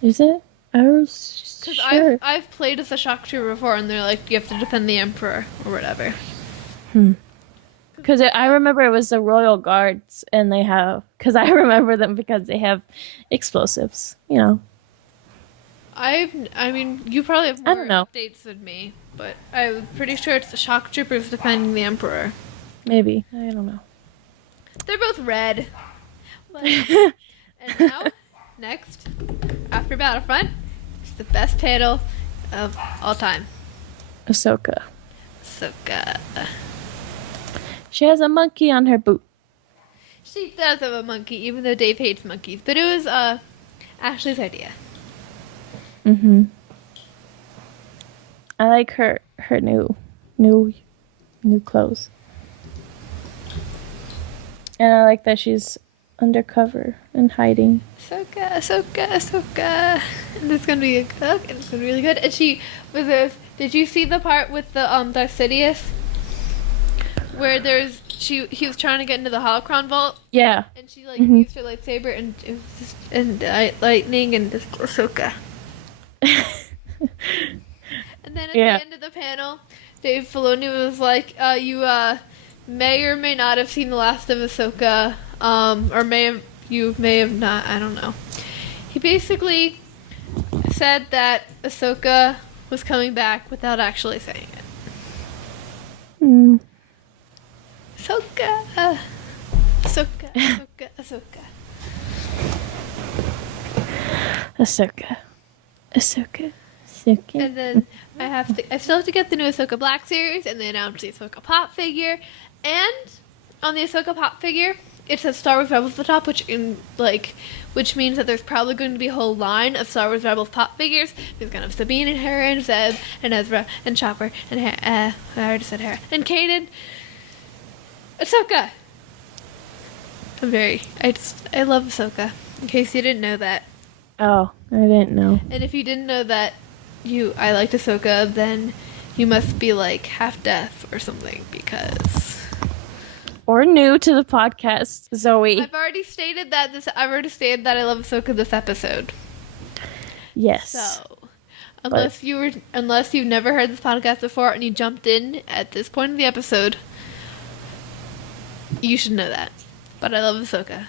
Is it? I was Because sure. I've played as a Shock Trooper before, and they're like, you have to defend the Emperor, or whatever. Because I remember it was the Royal Guards, and they have... Because I remember them because they have explosives, you know. I mean, you probably have I more don't know. updates than me, but I'm pretty sure it's the Shock Troopers defending the Emperor. Maybe. I don't know. They're both red. But, and now, next, after Battlefront, it's the best panel of all time. Ahsoka. Ahsoka. She has a monkey on her boot. She does have a monkey, even though Dave hates monkeys. But it was Ashley's idea. I like her new new clothes. And I like that she's undercover and hiding. Ahsoka. And it's gonna be a cook, and it's gonna be really good. And she was this. Did you see the part with the Darth Sidious, where he was trying to get into the holocron vault, Yeah. and she like used her lightsaber, and it was just lightning and just Ahsoka. And then at the end of the panel, Dave Filoni was like, "You may or may not have seen the last of Ahsoka, or you may have not. I don't know." He basically said that Ahsoka was coming back without actually saying it. Mm. Ahsoka. Ahsoka. And then I still have to get the new Ahsoka Black series, and they announced the Ahsoka Pop figure, and on the Ahsoka Pop figure, it says Star Wars Rebels at the top, which means that there's probably going to be a whole line of Star Wars Rebels Pop figures. There's gonna have Sabine and Hera and Zeb and Ezra and Chopper and I already said Hera and Kaden. Ahsoka. I love Ahsoka. In case you didn't know that. Oh, I didn't know. And if you didn't know that I liked Ahsoka, then you must be like half deaf or something, because or new to the podcast, Zoe. I've already stated that I love Ahsoka this episode. Yes. So, unless you've never heard this podcast before and you jumped in at this point in the episode, you should know that. But I love Ahsoka.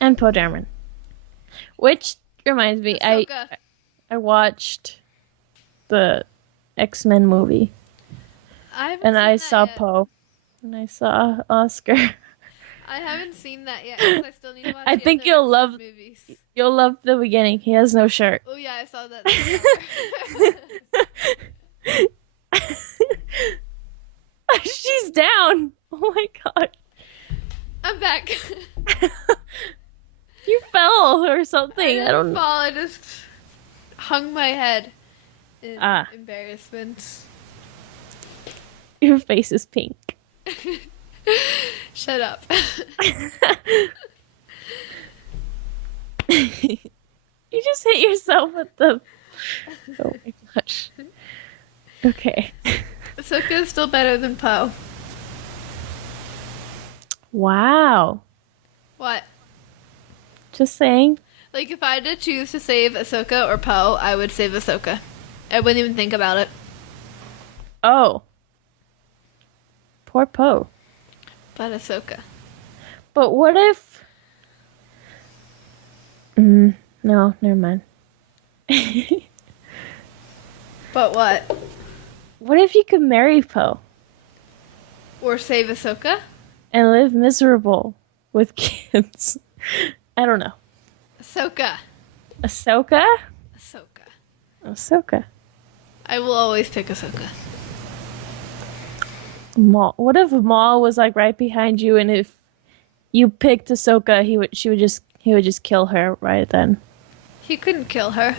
And Poe Dameron. Which reminds me, Ahsoka. I watched the X-Men movie. I saw Poe. And I saw Oscar. I haven't seen that yet, because I still need to watch I think you'll love movies. You'll love the beginning. He has no shirt. Oh yeah, I saw that. She's down. Oh my god. I'm back. You fell or something. I don't fall. I just hung my head in embarrassment. Your face is pink. Shut up. You just hit yourself with the... Oh my gosh. Okay. Ahsoka is still better than Poe. Wow. What? Just saying. Like, if I had to choose to save Ahsoka or Poe, I would save Ahsoka. I wouldn't even think about it. Oh. Poor Poe. But Ahsoka. But what if... no, never mind. But what? What if you could marry Poe? Or save Ahsoka? And live miserable with kids. I don't know. Ahsoka. Ahsoka? Ahsoka. Ahsoka. I will always pick Ahsoka. Maul. What if Maul was like right behind you, and if you picked Ahsoka, he would just kill her right then? He couldn't kill her.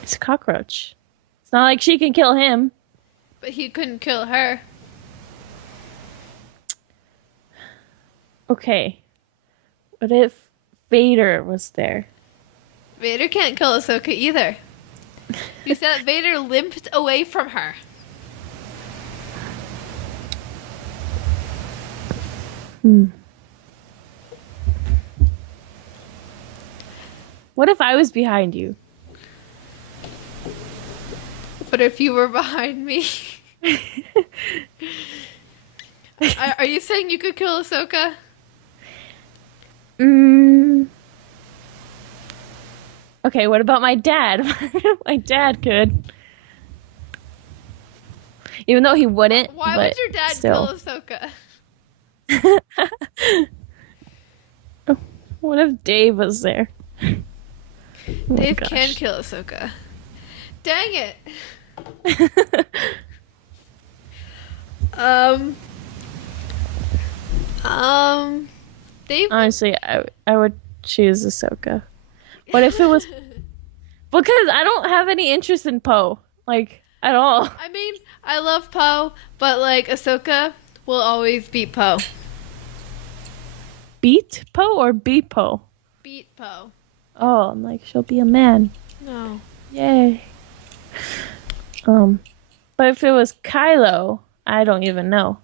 It's a cockroach. It's not like she can kill him. But he couldn't kill her. Okay. What if Vader was there? Vader can't kill Ahsoka either. You said Vader limped away from her. What if I was behind you? But if you were behind me... Are you saying you could kill Ahsoka? Okay, what about my dad? My dad could. Even though he wouldn't. Why would your dad still. kill Ahsoka? What if Dave was there? Oh Dave can kill Ahsoka. Dang it. Dave. Honestly, I would choose Ahsoka. What if it was... Because I don't have any interest in Poe. Like... at all. I mean, I love Poe, but like Ahsoka will always beat Poe. Beat Poe or beat Poe? Beat Poe. Oh, I'm like, she'll be a man. No. Yay. But if it was Kylo, I don't even know.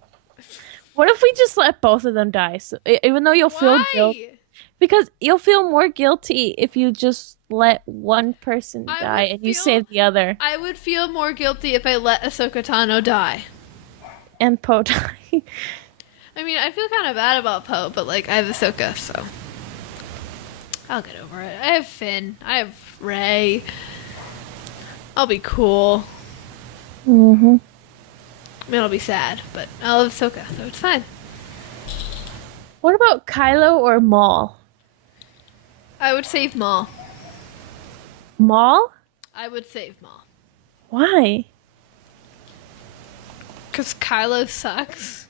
What if we just let both of them die? So even though you'll feel guilty, Why? because you'll feel more guilty if you just let one person I die would and you feel- save the other I would feel more guilty if I let Ahsoka Tano die. and Poe die. I mean, I feel kind of bad about Poe, but like I have Ahsoka, so I'll get over it. I have Finn. I have Rey. I'll be cool. Mm-hmm. I mean, I'll be sad, but I'll have Ahsoka, so it's fine. What about Kylo or Maul? I would save Maul. Maul? I would save Maul. Why? Because Kylo sucks.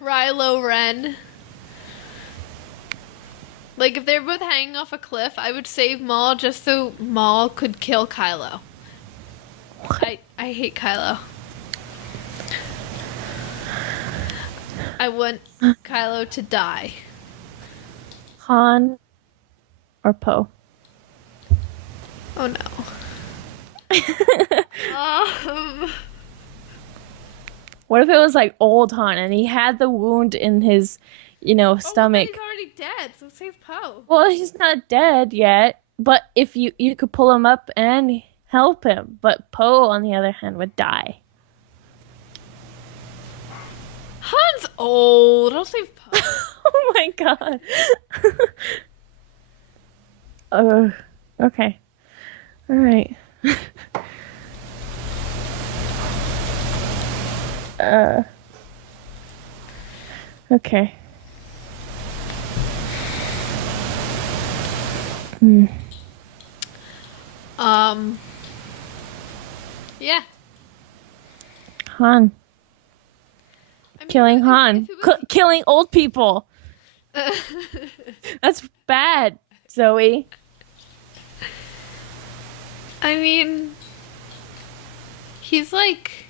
Kylo Ren. Like, if they're both hanging off a cliff, I would save Maul just so Maul could kill Kylo. I hate Kylo. I want Kylo to die. Han or Poe? Oh no. What if it was like old Han and he had the wound in his, stomach? Oh, but he's already dead, so save Poe. Well, he's not dead yet, but if you could pull him up and help him, but Poe on the other hand would die. Han's old. I'll save Poe. Oh my god. Okay. All right. Okay. Yeah. Han. I mean, Killing if Han. it was- Killing old people. That's bad, Zoe. I mean, he's like,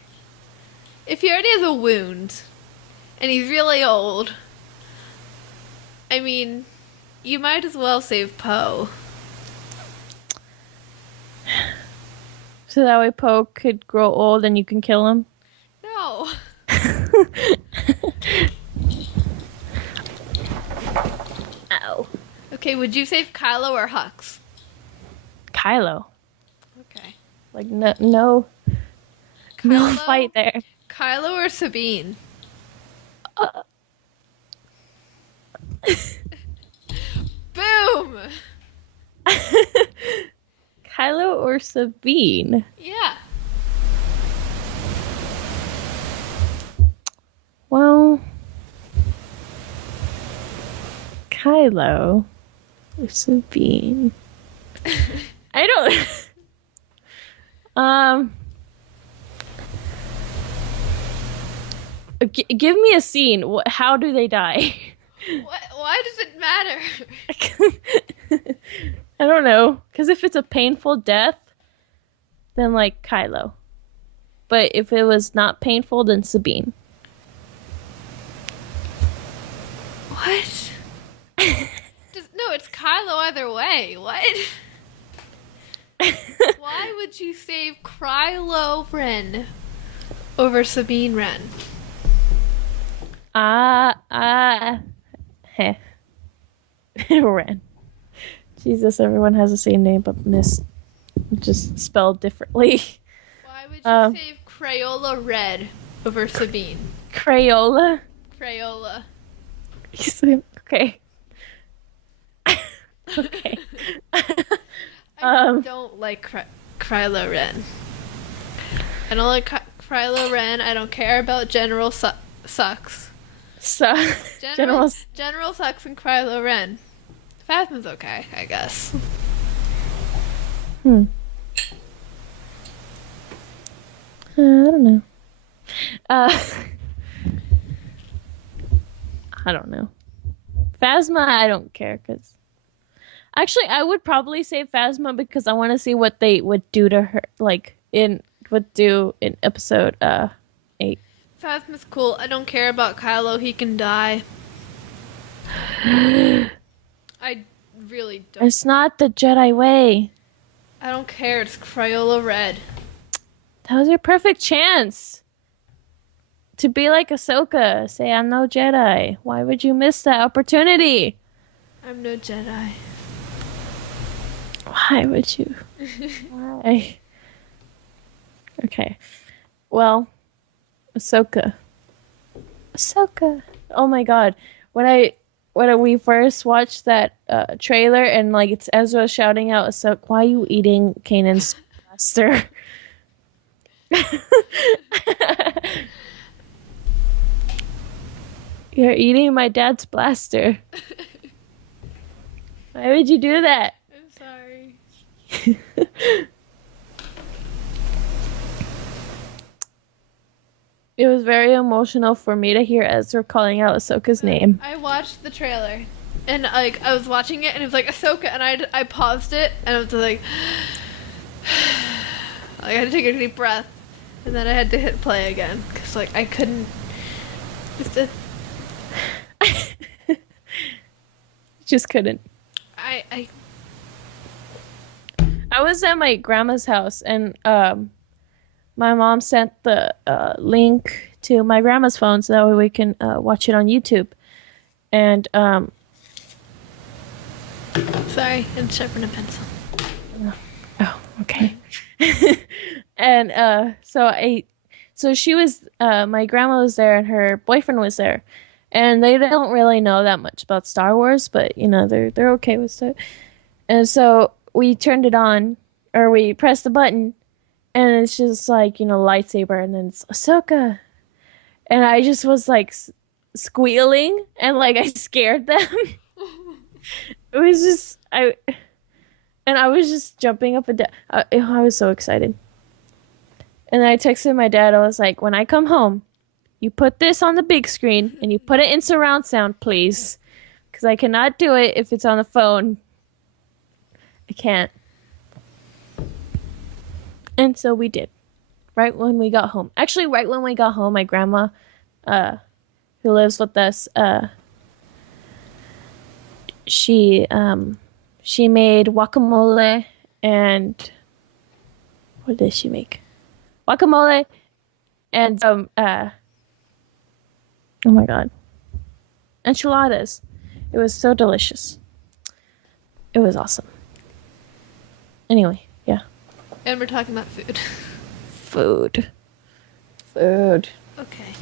if he already has a wound, and he's really old, I mean, you might as well save Poe. So that way Poe could grow old and you can kill him? No. Ow. Okay, would you save Kylo or Hux? Kylo. Okay. Like, no Kylo, fight there. Kylo or Sabine? Boom! Kylo or Sabine? Yeah. Well, Kylo or Sabine? I don't. Give me a scene. How do they die? What? Why does it matter? I don't know. Because if it's a painful death, then like Kylo. But if it was not painful, then Sabine. What? No, it's Kylo either way. What? Why would you save Kylo Ren over Sabine Wren? Heh. Ren. Jesus, everyone has the same name, but just spelled differently. Why would you save Crayola Red over Sabine? Crayola. Crayola. Okay. Okay. I don't like Kylo Ren. I don't like Kylo Ren. I don't care about General Sucks. So, General Sucks and Kylo Ren. Phasma's okay, I guess. I don't know. I don't know. Phasma, I don't care because Actually, I would probably say Phasma because I want to see what they would do to her, like in episode 8. Phasma's cool. I don't care about Kylo. He can die. I really don't. It's not the Jedi way. I don't care. It's Crayola Red. That was your perfect chance to be like Ahsoka. Say, I'm no Jedi. Why would you miss that opportunity? I'm no Jedi. Why would you? Why? Okay. Well, Ahsoka. Ahsoka. Oh my god. When we first watched that trailer and like it's Ezra shouting out Ahsoka, why are you eating Kanan's blaster? You're eating my dad's blaster. Why would you do that? I'm sorry. It was very emotional for me to hear Ezra calling out Ahsoka's name. I watched the trailer, and like I was watching it, and it was like Ahsoka, and I paused it, and I was like, I had to take a deep breath, and then I had to hit play again because like I couldn't. Just couldn't. I I was at my grandma's house and my mom sent the link to my grandma's phone so that way we can watch it on YouTube. And sorry, I'm sharpening a pencil. oh, okay. And so she was my grandma was there and her boyfriend was there. And they don't really know that much about Star Wars, but you know, they're okay with it. And so we turned it on, or we pressed the button, and it's just like, you know, lightsaber, and then it's Ahsoka. And I just was like squealing, and like I scared them. It was just, I was just jumping up and down. I was so excited. And I texted my dad, I was like, when I come home, you put this on the big screen, and you put it in surround sound, please. Because I cannot do it if it's on the phone. I can't. And so we did. Right when we got home. Actually, right when we got home, my grandma, who lives with us, she made guacamole and what did she make? Guacamole and oh my god, enchiladas. It was so delicious. It was awesome. Anyway, yeah. And we're talking about food. Food. Okay.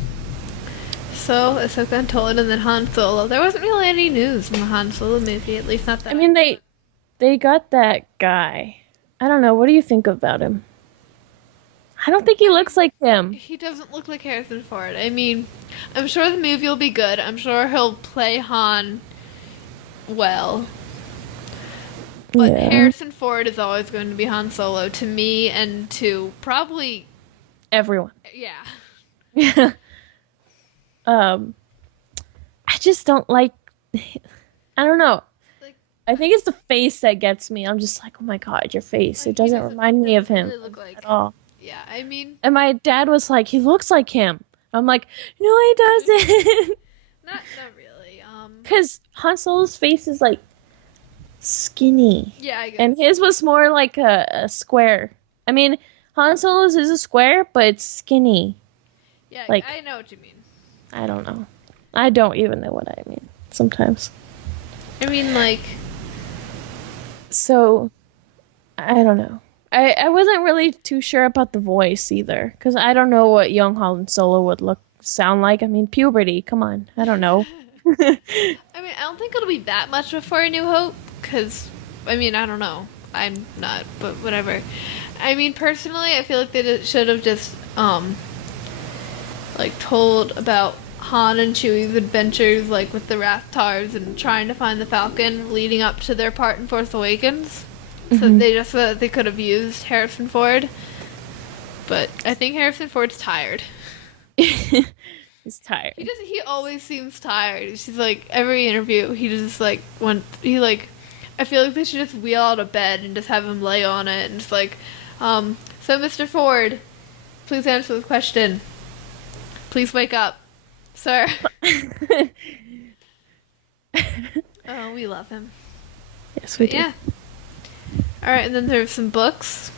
So Ahsoka Untold and then Han Solo. There wasn't really any news in the Han Solo movie, at least not that. I mean, they got that guy. I don't know. What do you think about him? I don't think he looks like him. He doesn't look like Harrison Ford. I mean, I'm sure the movie will be good. I'm sure he'll play Han well. But Yeah. Harrison Ford is always going to be Han Solo to me and to probably Everyone. yeah. I just don't like. I don't know. Like, I think it's the face that gets me. I'm just like, oh my god, your face. like, It doesn't he remind me of him really look like, at all. yeah, I mean, And my dad was like, he looks like him. I'm like, no, he doesn't. not really. Because Han Solo's face is like skinny. Yeah, I guess. And his was more like a square. I mean, Han Solo's is a square, but it's skinny. Yeah, like- I know what you mean. I don't know. I don't even know what I mean sometimes. I mean, like, So, I don't know. I wasn't really too sure about the voice either, because I don't know what young Han Solo would sound like. I mean, puberty. Come on, I don't know. I mean, I don't think it'll be that much before A New Hope, because, I mean, I don't know. I'm not, but whatever. I mean, personally, I feel like they should have just, like, told about Han and Chewie's adventures, like, with the Rathtars and trying to find the Falcon leading up to their part in Force Awakens. So they could have used Harrison Ford. But I think Harrison Ford's tired. He's tired. He always seems tired. She's like every interview he just like I feel like they should just wheel out a bed and just have him lay on it and just like, so Mr. Ford, please answer this question. Please wake up, sir. Oh, we love him. Yes, we But do. yeah. All right, and then there's some books.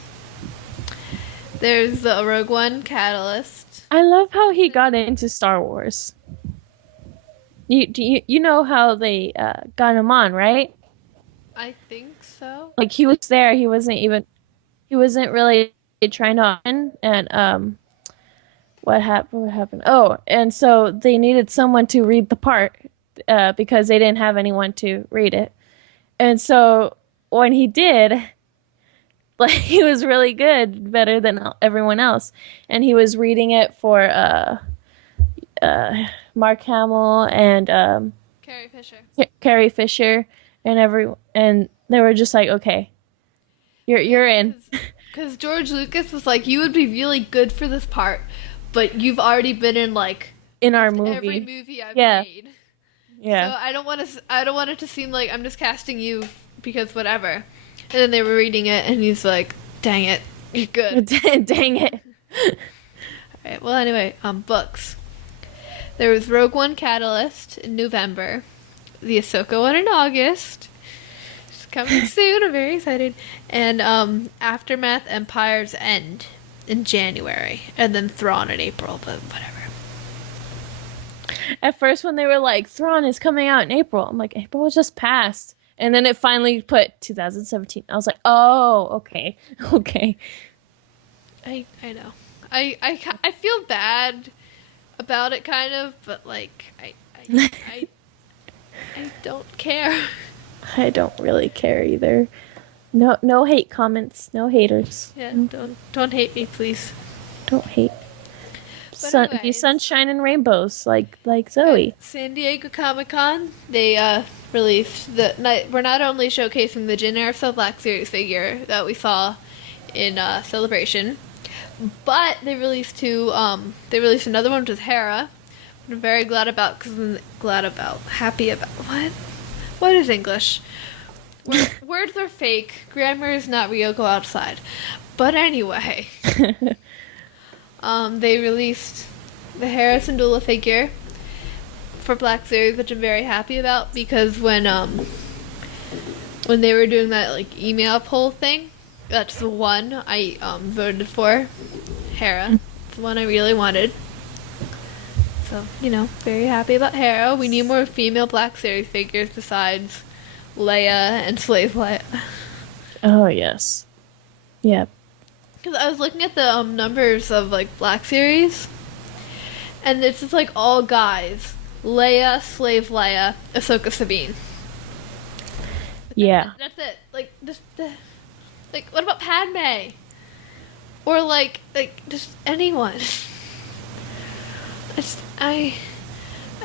There's the Rogue One Catalyst. I love how he got into Star Wars. You know how they got him on, right? I think so. Like he was there, he wasn't really trying to win, and what happened? Oh, and so they needed someone to read the part because they didn't have anyone to read it. And so when he did, like he was really good, better than everyone else. And he was reading it for Mark Hamill and Carrie Fisher. Carrie Fisher and they were just like, okay, you're in. Because George Lucas was like, you would be really good for this part, but you've already been in like In our every movie. movie I've Yeah. made. Yeah. So I don't want it to seem like I'm just casting you because whatever. And then they were reading it, and he's like, "Dang it, you're good." Dang it. Alright, well anyway, books. There was Rogue One Catalyst in November, the Ahsoka one in August. It's coming soon. I'm very excited. And Aftermath Empire's End in January, and then Thrawn in April. But whatever. At first, when they were like, Thrawn is coming out in April, I'm like, April was just passed. And then it finally put 2017. I was like, oh, okay. Okay. I know. I feel bad about it kind of, but like I don't care. I don't really care either. No hate comments. No haters. Yeah, don't hate me, please. Don't hate. Be anyways. sunshine and rainbows like Zoe. At San Diego Comic-Con, they released we're not only showcasing the Jyn Erso Black Series figure that we saw in Celebration, but they released they released another one with Hera. I'm very glad about happy about what is English? Words are fake. Grammar is not real. Go outside. But anyway, they released the Hera Syndulla figure for Black Series, which I'm very happy about because when they were doing that like email poll thing, that's the one I voted for. Hera, it's the one I really wanted. So very happy about Hera. We need more female Black Series figures besides Leia and Slave Leia. Oh yes. Yeah. Because I was looking at the numbers of like Black Series, and it's just like all guys: Leia, Slave Leia, Ahsoka, Sabine. Yeah. That's it. Like just like what about Padme? Or like just anyone. I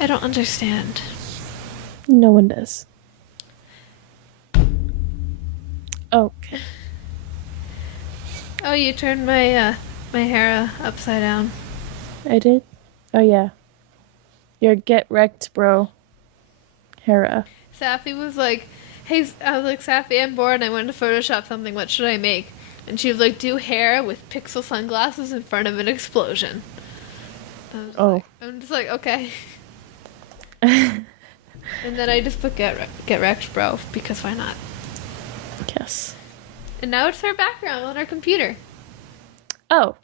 don't understand. No one does. Okay. Oh, you turned my my Hera upside down. I did? Oh yeah. You're get wrecked, bro. Hera. Safi was like, "Hey," I was like, "Safi, I'm bored. I wanted to Photoshop something. What should I make?" And she was like, "Do Hera with pixel sunglasses in front of an explosion." I'm just like, okay. And then I just put get wrecked, bro, because why not? Yes. And now it's her background on our computer. Oh.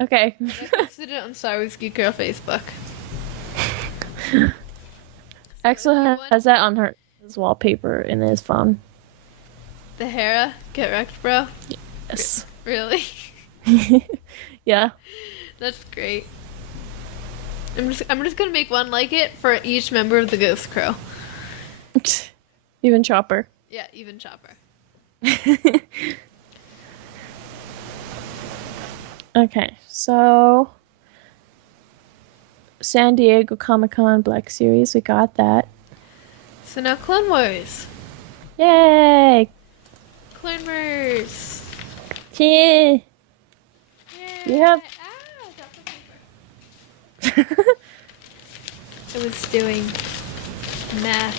Okay. I posted it on Star Wars Geek Girl Facebook. Axel has that on his wallpaper in his phone. The Hera get wrecked, bro. Yes. Really? Yeah. That's great. I'm just gonna make one like it for each member of the Ghost Crew. Even Chopper. Yeah, even Chopper. Okay, so San Diego Comic-Con Black Series, we got that. So now Clone Wars. Yay! Clone Wars. Yeah. Yay. You have- Ah, I dropped the paper. I was doing math.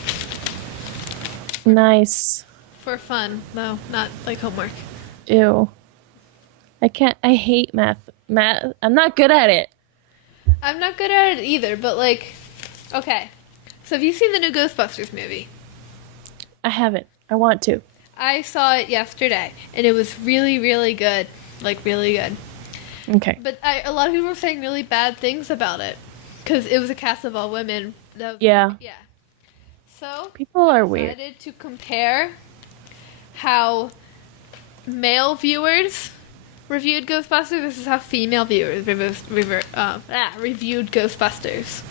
Nice. For fun, though, not like homework. Ew. I hate math. Math, I'm not good at it. I'm not good at it either, but like, okay. So have you seen the new Ghostbusters movie? I haven't. I want to. I saw it yesterday, and it was really, really good. Like, really good. Okay. But a lot of people were saying really bad things about it. Because it was a cast of all women. That was, Yeah. yeah. So, People I are weird. decided to compare how male viewers reviewed Ghostbusters. This is how female viewers reviewed Ghostbusters.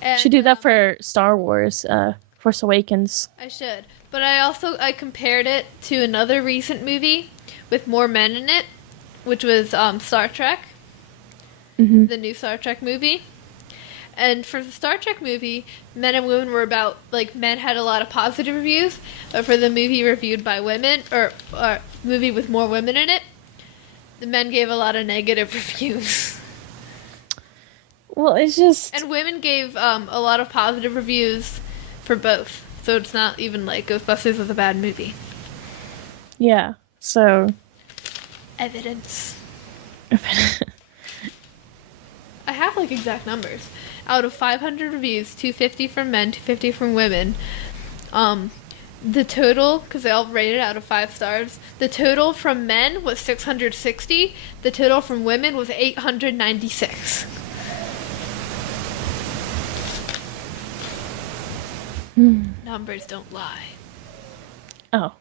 And, Should do that for Star Wars, Force Awakens. I should. But I compared it to another recent movie with more men in it, which was Star Trek, Mm-hmm. the new Star Trek movie. And for the Star Trek movie, men and women were about, like, men had a lot of positive reviews, but for the movie reviewed by women, or movie with more women in it, the men gave a lot of negative reviews. Well, it's just. And women gave a lot of positive reviews for both. So it's not even like Ghostbusters was a bad movie. Yeah. So. Evidence. I have like exact numbers. Out of 500 reviews, 250 from men, 250 from women. The total, because they all rated out of 5 stars, the total from men was 660. The total from women was 896. Numbers don't lie. Oh.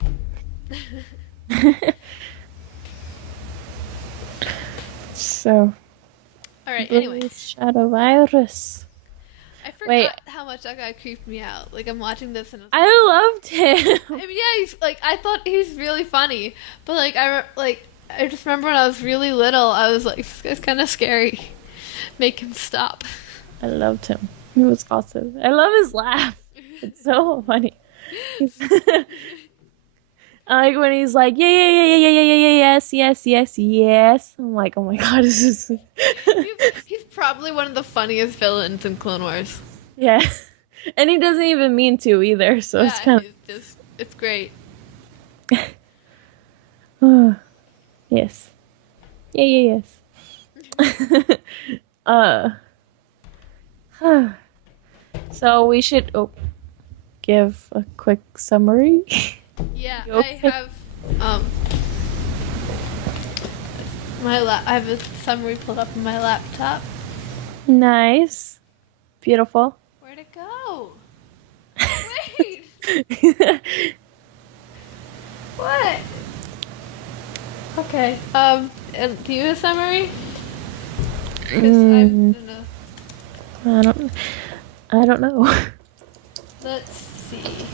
So. All right. Anyway, Blue Shadow Virus. I forgot Wait. how much that guy creeped me out. Like I'm watching this and I loved him. I mean, yeah, he's like I thought he's really funny, but like I just remember when I was really little, I was like, this guy's kind of scary. Make him stop. I loved him. He was awesome. I love his laugh. It's so funny. Like when he's like, yeah, yeah, yeah, yeah, yeah, yeah, yeah, yeah, yes, yes, yes, yes. I'm like, oh my god, this is. He's probably one of the funniest villains in Clone Wars. Yeah, and he doesn't even mean to either, so it's kind it's great. of. Yes. Yeah, yeah, yes. So we should give a quick summary. Yeah, You I okay? have I have a summary pulled up on my laptop. Nice. Beautiful. Where'd it go? Wait. What? Okay. And do you have a summary? 'Cause I don't know. I don't know. Let's see.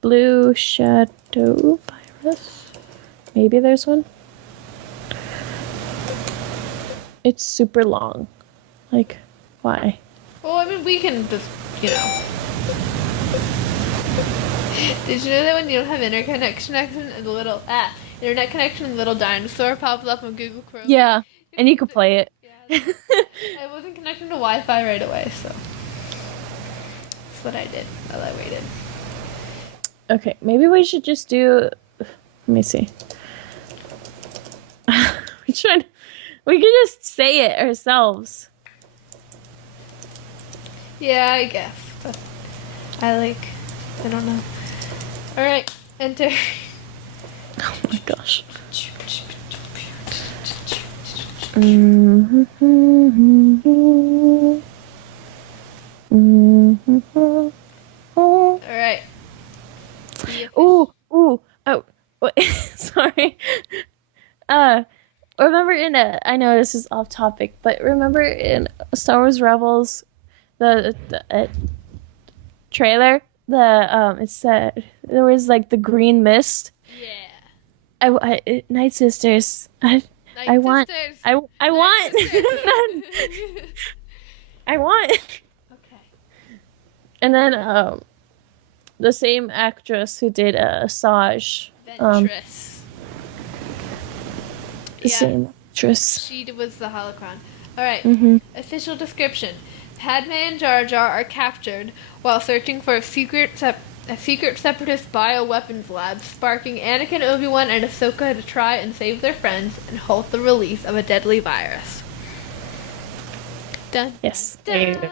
Blue Shadow Virus. Maybe there's one. It's super long. Like, why? Well, I mean, we can just, you know. Did you know that when you don't have internet connection, the little the little dinosaur pops up on Google Chrome? Yeah, and you can play it. Yeah, I wasn't connecting to Wi-Fi right away, so that's what I did while I waited. Okay, maybe we should just do. Let me see. We could just say it ourselves. Yeah, I guess, but I don't know. All right, enter. Oh my gosh. All right. Ooh. Oh, wait, sorry. Remember I know this is off topic, but remember in Star Wars Rebels, the trailer, it said there was like the green mist. Yeah. Night Sisters. I want. Sisters. I want. Sisters. I want. Okay. And then the same actress who did Saj. Ventress. The same actress. She was the holocron. All right. Mm-hmm. Official description. Padme and Jar Jar are captured while searching for a secret separatist bioweapons lab, sparking Anakin, Obi-Wan, and Ahsoka to try and save their friends and halt the release of a deadly virus. Dun, Yes. dun.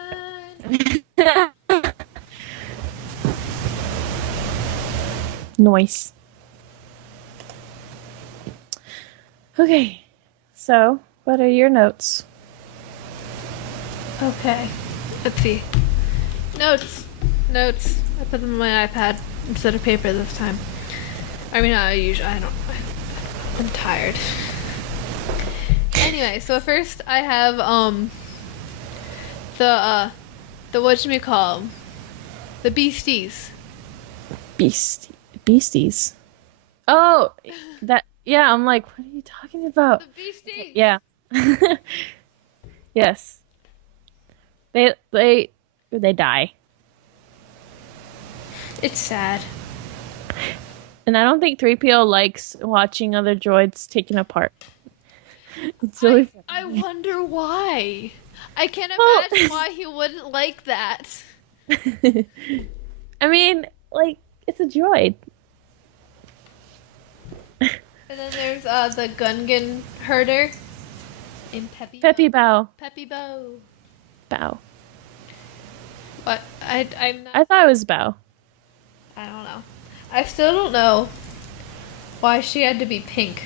Noise. Okay. So, what are your notes? Okay. Let's see. Notes. I put them on my iPad instead of paper this time. I mean, I'm tired. Anyway, so first I have, the whatchamacall 'em? The Beasties. Beasties. Oh, that. Yeah, I'm like, what are you talking about? The Beasties! Yeah. Yes. They die. It's sad. And I don't think 3PO likes watching other droids taken apart. It's really I wonder why. I can't Well- imagine why he wouldn't like that. I mean, like, it's a droid. And then there's the Gungan herder in Peppy Bow. Bow. Peppy Bow. Bow. But I'm not. I thought it was Bow. I don't know. I still don't know why she had to be pink.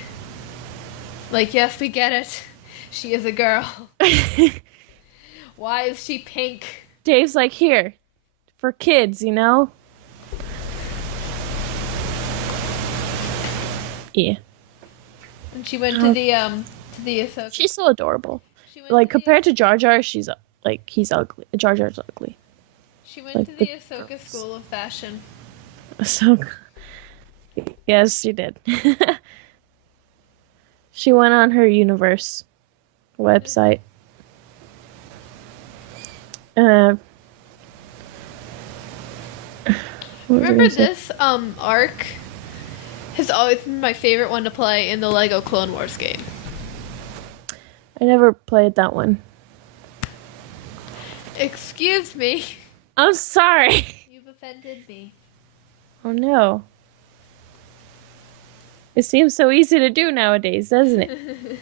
Like, yes, we get it. She is a girl. Why is she pink? Dave's like, here, for kids, you know? Yeah. And she went to the Ahsoka. She's so adorable. She went Like, to the- compared to Jar Jar, she's, like, he's ugly. Jar Jar's ugly. She went like to the the Ahsoka girls. School of Fashion. So, yes, she did. She went on her universe website. What was I Remember gonna say? this arc has always been my favorite one to play in the Lego Clone Wars game. I never played that one. Excuse me. I'm sorry. You've offended me. Oh no. It seems so easy to do nowadays, doesn't it?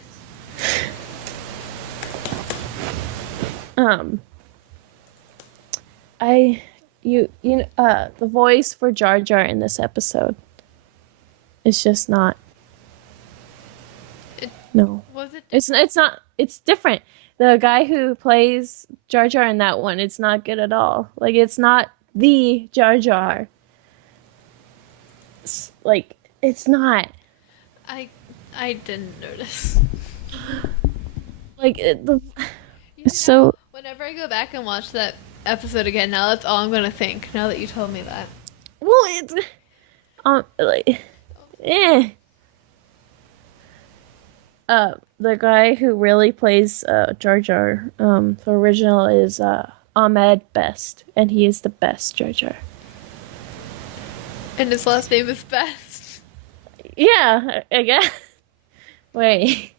The voice for Jar Jar in this episode is just not. It- No. Was it? It's not, it's different. The guy who plays Jar Jar in that one, it's not good at all. Like, it's not the Jar Jar. Like, it's not. I didn't notice. Like, You it's know, so. whenever I go back and watch that episode again, now that's all I'm gonna think. Now that you told me that. Well, it's. Like. Eh. The guy who really plays Jar Jar, the original is Ahmed Best, and he is the best Jar Jar. And his last name is Best. Yeah, I guess. Wait.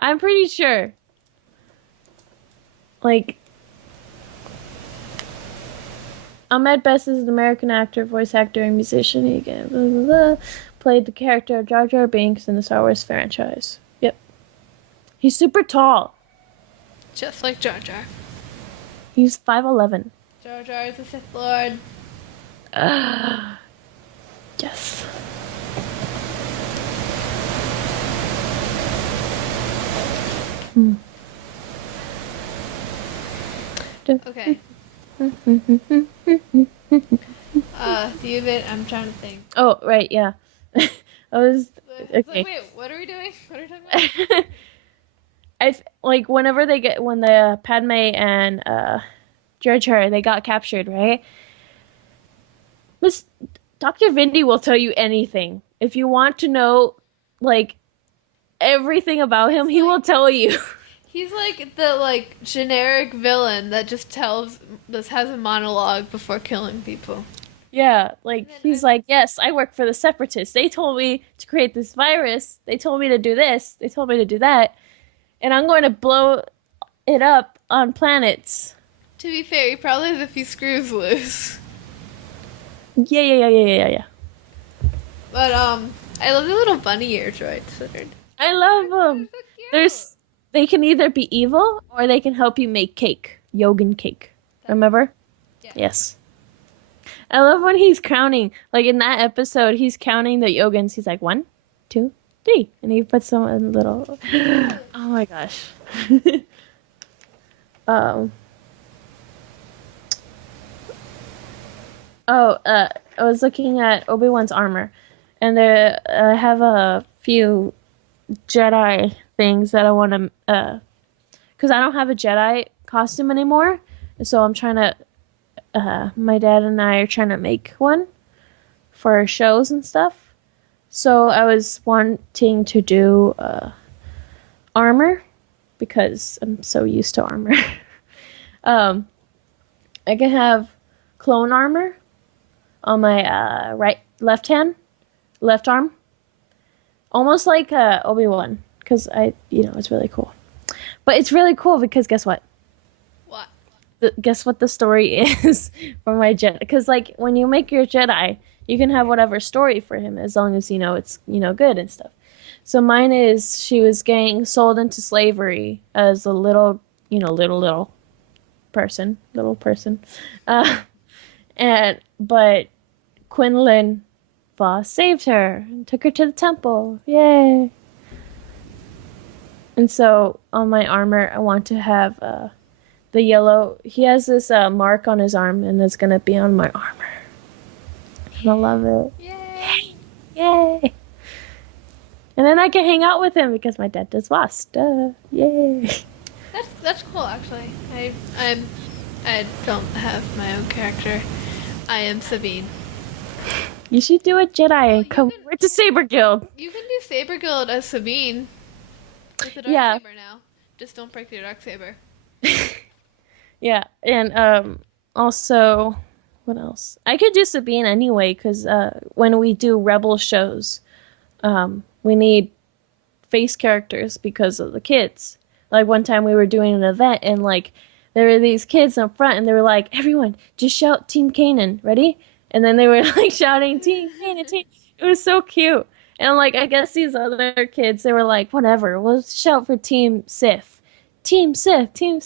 I'm pretty sure. Like, Ahmed Best is an American actor, voice actor, and musician. He again blah, blah, blah, played the character of Jar Jar Binks in the Star Wars franchise. Yep. He's super tall. Just like Jar Jar. He's 5'11". Jar Jar is a Sith Lord. Yes. Okay. Do you have it? I'm trying to think. Oh, right, yeah. I was It's okay. like, wait, what are we doing? What are we talking about? Like whenever when the Padme and Jar Jar they got captured, right? Miss Dr. Vindy will tell you anything. If you want to know like everything about him, he will tell you. He's like the generic villain that just has a monologue before killing people. Yeah, like then he's like, yes, I work for the Separatists. They told me to create this virus. They told me to do this. They told me to do that. And I'm going to blow it up on planets. To be fair, he probably has a few screws loose. Yeah. But I love the little bunny ear droids that are. I love They're them. so cute. There's they can either be evil or they can help you make cake, yogurt cake. That- Remember? yeah. Yes. I love when he's counting. Like in that episode, he's counting the yogans. He's like 1, 2, 3, and he puts them in little. Oh my gosh. um. Oh, I was looking at Obi-Wan's armor, and there I have a few Jedi things that I want to, because I don't have a Jedi costume anymore, so I'm trying to. My dad and I are trying to make one for our shows and stuff. So I was wanting to do armor because I'm so used to armor. um, I can have clone armor on my left arm, almost like Obi-Wan, because it's really cool. But it's really cool because guess what? What? Guess what the story is for my Jedi? Because like when you make your Jedi, you can have whatever story for him as long as it's good and stuff. So mine is she was getting sold into slavery as a little person, uh, but Quinlan Voss saved her and took her to the temple. Yay! And so on my armor, I want to have the yellow. He has this mark on his arm, and it's gonna be on my armor. And I love it. Yay! Yay! And then I can hang out with him because my dad does Voss. Duh. Yay! That's cool actually. I don't have my own character. I am Sabine. You should do a Jedi and you come can- over to Saber Guild. You can do Saber Guild as Sabine with the dark Yeah. saber now. Just don't break your dark saber. Yeah, and also, what else? I could do Sabine anyway because when we do Rebel shows, we need face characters because of the kids. Like one time we were doing an event and like there were these kids in front and they were like, "Everyone, just shout Team Kanan, ready?" And then they were like shouting Team Kanan, Team. It was so cute. And like I guess these other kids, they were like, "Whatever, we'll shout for Team Sith, Team Sith, Team."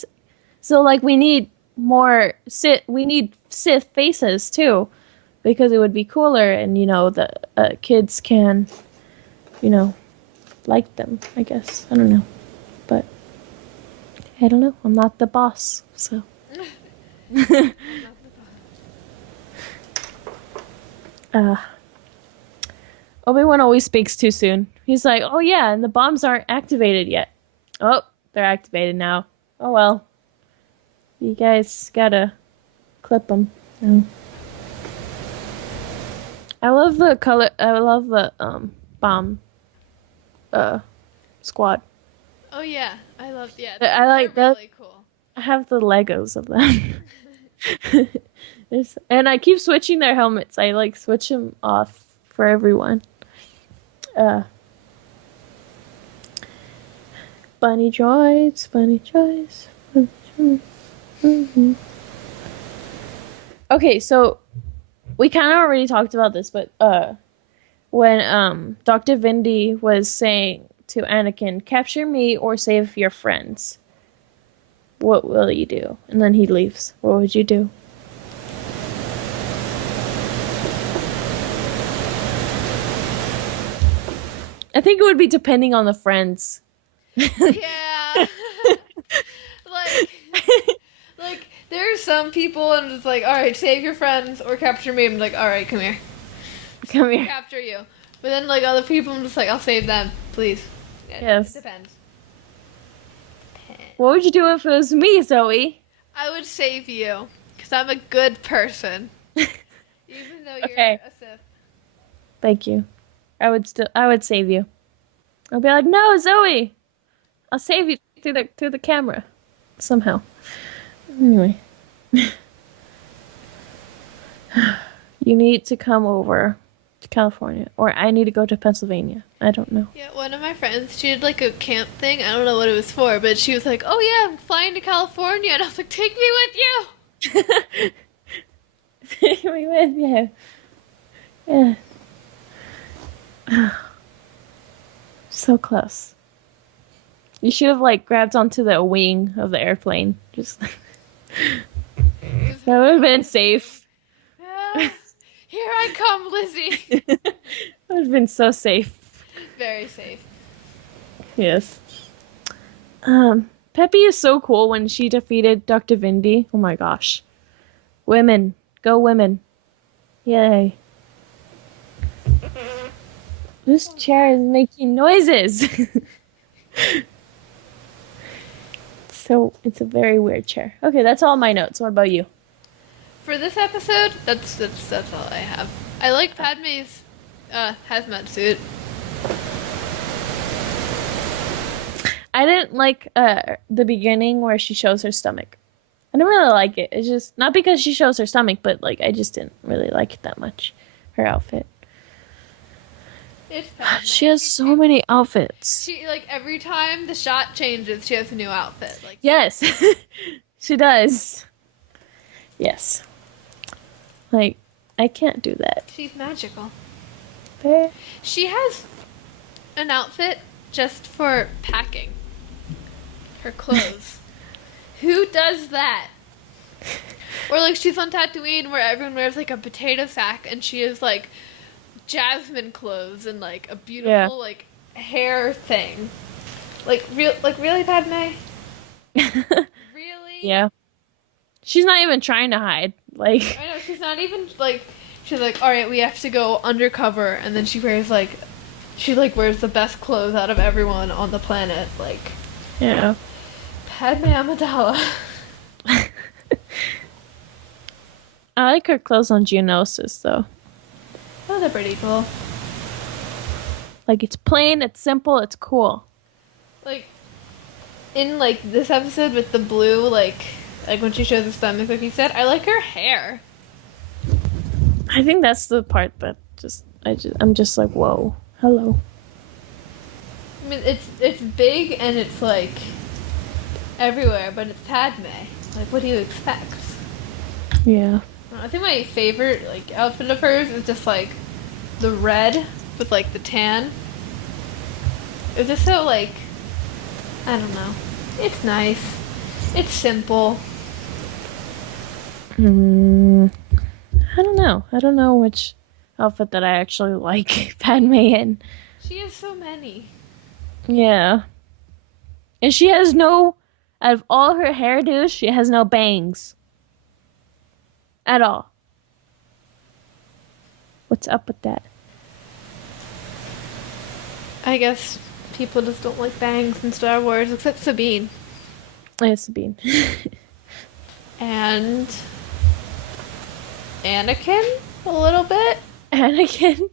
So like we need more Sith. We need Sith faces too, because it would be cooler, and the kids can, like them. I guess I don't know, but I don't know. I'm not the boss, so. uh, Obi-Wan always speaks too soon. He's like, "Oh yeah, and the bombs aren't activated yet." Oh, they're activated now. Oh well. You guys gotta clip them. No. I love the color. I love the bomb squad. Oh yeah, I love I like they're that. really cool. I have the Legos of them. And I keep switching their helmets. I like switch them off for everyone. Bunny droids, bunny droids. Bunny droids. Mm-hmm. Okay, so we kind of already talked about this, but when Dr. Vindy was saying to Anakin, "Capture me or save your friends," what will you do? And then he leaves. What would you do? I think it would be depending on the friends. Yeah. like like there are some people and it's like, all right, save your friends or capture me. I'm like, all right, come here, Come here. capture you. But then like other people, I'm just like, I'll save them, please. Yeah, Yes. it depends. What would you do if it was me, Zoe? I would save you because I'm a good person, even though you're Okay. a Sith. Thank you. I would save you. I'll be like, "No, Zoe, I'll save you through the camera, somehow." Anyway, you need to come over to California, or I need to go to Pennsylvania. I don't know. Yeah, one of my friends, she did like a camp thing. I don't know what it was for, but she was like, "Oh yeah, I'm flying to California," and I was like, "Take me with you." We went, yeah. Yeah. So close. You should have like grabbed onto the wing of the airplane. Just that would have been safe. Yeah. Here I come, Lizzie. That would have been so safe. Very safe. Yes. Peppy is so cool when she defeated Dr. Vindy. Oh my gosh. Women. Go women. Yay. This chair is making noises. So it's a very weird chair. Okay, that's all my notes. What about you? For this episode, that's all I have. I like Padme's hazmat suit. I didn't like the beginning where she shows her stomach. I didn't really like it. It's just not because she shows her stomach, but like I just didn't really like it that much. Her outfit. It's Padme. She has so many outfits. She like every time the shot changes, she has a new outfit. Like Yes, she does. Yes. Like I can't do that. she's magical. Fair. She has an outfit just for packing her clothes. Who does that? Or like she's on Tatooine where everyone wears like a potato sack and she has like jasmine clothes and like a beautiful like hair thing. Like really, Padme? Really? Yeah. She's not even trying to hide. Like I know she's not even like she's like, all right, we have to go undercover, and then she wears like wears the best clothes out of everyone on the planet. Like yeah. Padme Amidala. I like her clothes on Geonosis though. Oh, they're pretty cool. Like it's plain, it's simple, it's cool. Like in like this episode with the blue, like when she shows her stomach, like you said, I like her hair. I think that's the part that I'm just like, whoa, hello. I mean, it's big and it's like everywhere, but it's Padme. Like, what do you expect? Yeah. I think my favorite like outfit of hers is just like the red with like the tan. It's just so like I don't know. It's nice. It's simple. I don't know. I don't know which outfit that I actually like Padme in. She has so many. Yeah. And she has no, out of all her hairdos, she has no bangs. At all. What's up with that? I guess people just don't like bangs in Star Wars, except Sabine. It's Sabine. And Anakin, a little bit. Anakin.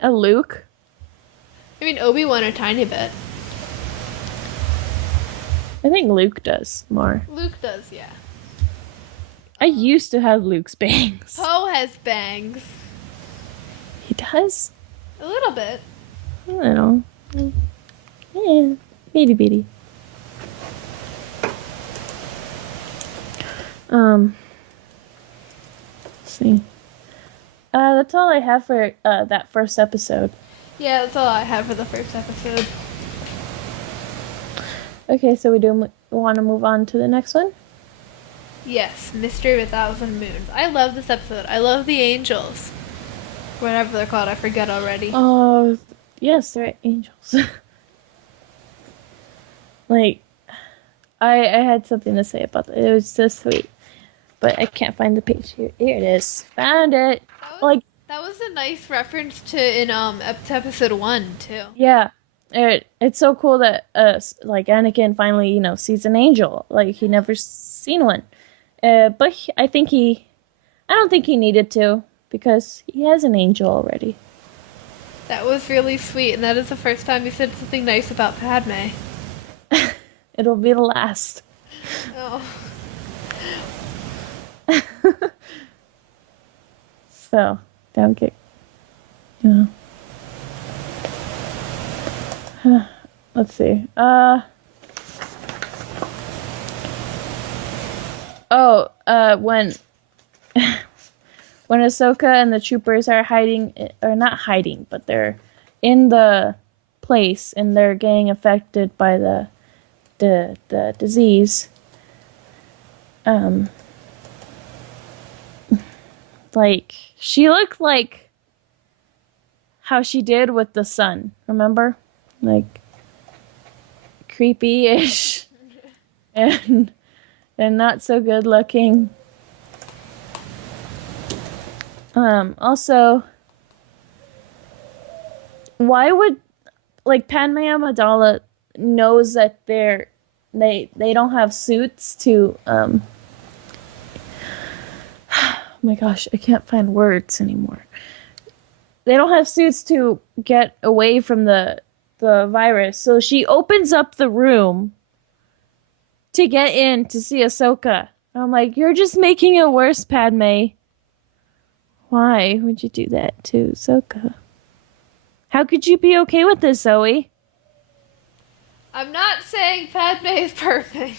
A Luke. I mean, Obi-Wan a tiny bit. I think Luke does more. Luke does, yeah. I used to have Luke's bangs. Poe has bangs. He does? A little bit. I don't know. Yeah, bitty bitty. Let's see. That's all I have for that first episode. Yeah, that's all I had for the first episode. Okay, so we do want to move on to the next one? Yes, Mystery of a Thousand Moons. I love this episode. I love the angels. Whatever they're called, I forget already. Oh, yes, they're angels. Like, I had something to say about it. It was so sweet. But I can't find the page here. Here it is. Found it. That was a nice reference to in to episode 1 too. Yeah. It's so cool that like Anakin finally, sees an angel. Like he never seen one. But I don't think he needed to because he has an angel already. That was really sweet, and that is the first time you said something nice about Padme. It'll be the last. Oh. So, don't get, let's see. When when Ahsoka and the troopers are hiding, or not hiding, but they're in the place and they're getting affected by the disease. Like she looked like how she did with the sun. Remember, like creepy-ish and not so good looking. Also, why would like Padme Amidala knows that they don't have suits to oh my gosh, I can't find words anymore. They don't have suits to get away from the virus, so she opens up the room to get in to see Ahsoka. I'm like, you're just making it worse, Padme. Why would you do that to Ahsoka? How could you be okay with this, Zoe? I'm not saying Padme is perfect.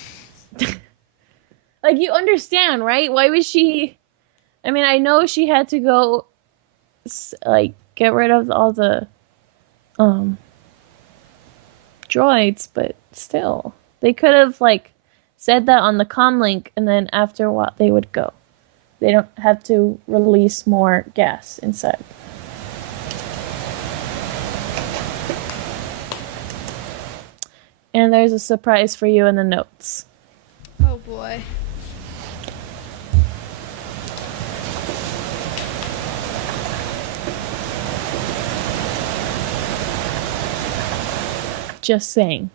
Like, you understand, right? Why was she... I mean, I know she had to go, like, get rid of all the, droids, but still. They could have, like, said that on the comm link, and then after a while, they would go. They don't have to release more gas inside. And there's a surprise for you in the notes. Oh boy. Just saying.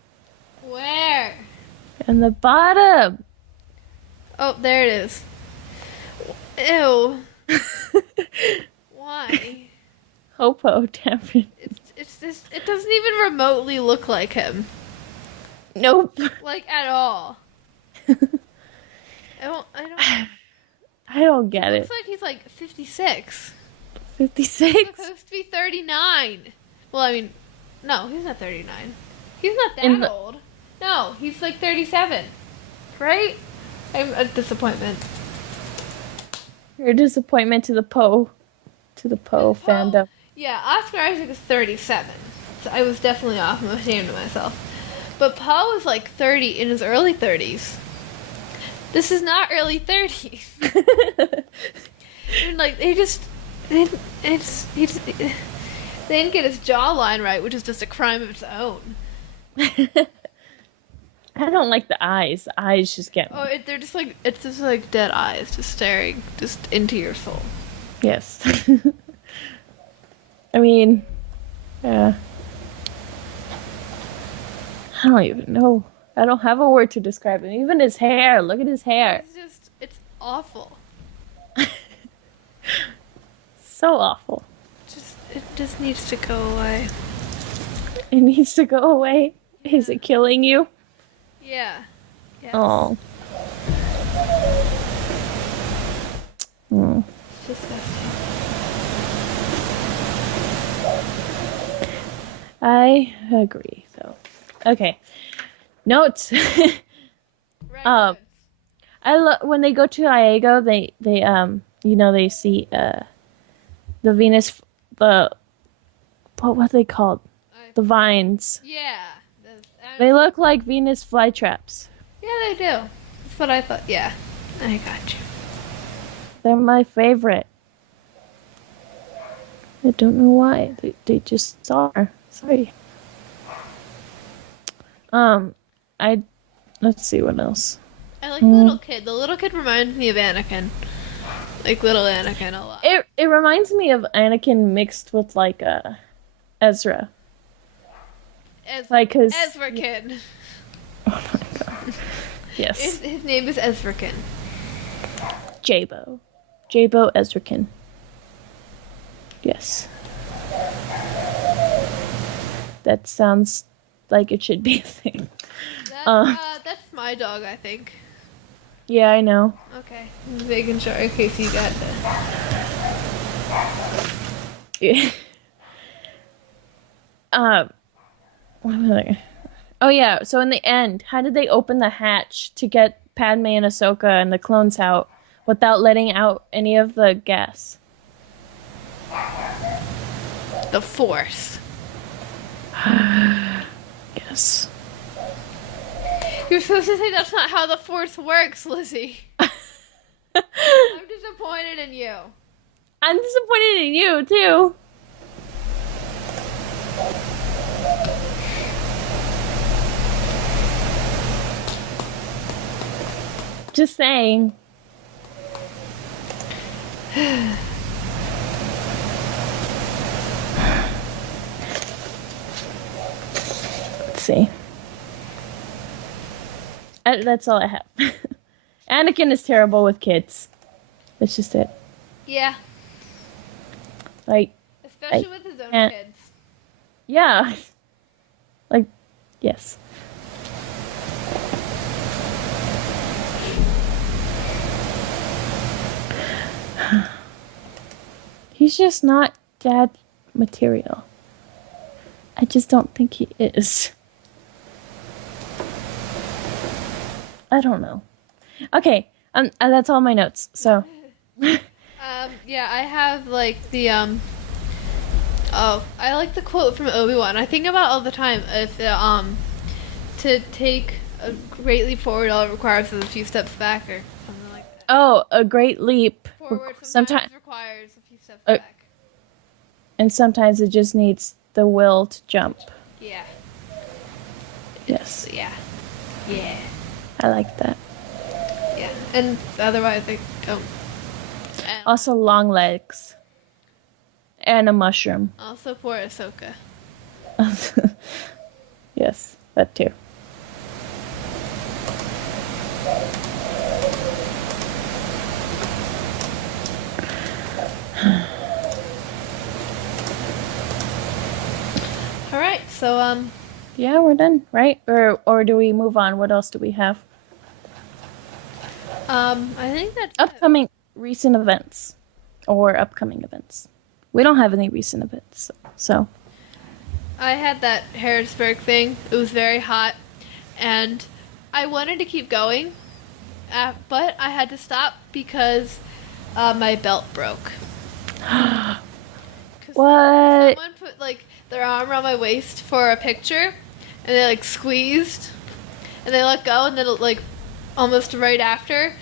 Where? In the bottom. Oh, there it is. Ew. Why? Hopo, damn it. It's just, it doesn't even remotely look like him. Nope. Like, at all. I don't I don't get it. looks like he's like 56. 56? He's supposed to be 39. Well, I mean, no, he's not 39. He's not that old. No, he's like 37. Right? I'm a disappointment. You're a disappointment to the Poe fandom. Yeah, Oscar Isaac is 37. So I was definitely off. I'm ashamed of myself. But Poe is like 30 in his early 30s. This is not early 30s. And like they didn't get his jawline right, which is just a crime of its own. I don't like the eyes. The eyes just get me. Oh, they're just like it's just like dead eyes, just staring just into your soul. Yes. I mean, yeah. I don't even know. I don't have a word to describe him. Even his hair. Look at his hair. It's awful. So awful. It just needs to go away. It needs to go away. Is it killing you? Yeah. Yes. Oh. Mm. It's disgusting. I agree. So, okay. Notes. Right. I love when they go to Iago. They they see the Venus, what are they called? The vines. Yeah. They look like Venus flytraps. Yeah, they do. That's what I thought. Yeah. I got you. They're my favorite. I don't know why. They just are. Sorry. Let's see what else. I like the little kid. The little kid reminds me of Anakin. Like little Anakin a lot. It reminds me of Anakin mixed with like Ezra. Like his Ezrakin. Oh my god. Yes. His name is Ezrakin. Jabo Ezrakin. Yes. That sounds like it should be a thing. That's my dog, I think. Yeah, I know. Okay. I'm making sure in case you got Yeah. what was I- Oh yeah, so in the end, how did they open the hatch to get Padme and Ahsoka and the clones out without letting out any of the gas? The Force. Yes. You're supposed to say that's not how the Force works, Lizzie. I'm disappointed in you. I'm disappointed in you too. Just saying. Let's see. That's all I have. Anakin is terrible with kids. That's just it. Yeah, Like, especially I with his own can't- kids. yeah. Like, yes. He's just not dad material. I just don't think he is. I don't know. Okay, that's all my notes. So, Yeah, I have like the oh, I like the quote from Obi-Wan. I think about all the time if to take a great leap forward, all it requires is a few steps back, or something like that. oh, a great leap. Forward sometimes Sometimes, requires a few steps Uh, back. and sometimes it just needs the will to jump. Yeah. Yes, Yeah. Yeah. I like that. Yeah. And otherwise, I don't. Also, long legs and a mushroom. Also for Ahsoka. Yes, that too. All right. So Yeah, we're done, right? Or do we move on? What else do we have? I think that's it. Upcoming recent events or upcoming events. We don't have any recent events, so I had that Harrisburg thing. It was very hot, and I wanted to keep going, but I had to stop because my belt broke. 'Cause what? Someone put like their arm around my waist for a picture, and they like squeezed, and they let go, and then like almost right after,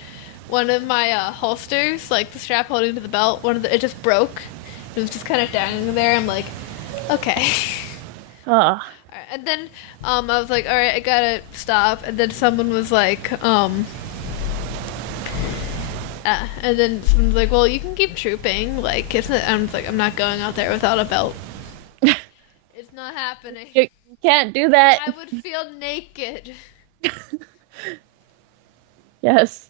one of my holsters, like the strap holding to the belt, it just broke. It was just kind of dangling there. I'm like, okay. Oh, Alright, and then I was like, all right, I gotta stop. And then someone was like, and then someone was like, well, you can keep trooping. Like, isn't it? I'm like, I'm not going out there without a belt. It's not happening. you can't do that. I would feel naked. Yes.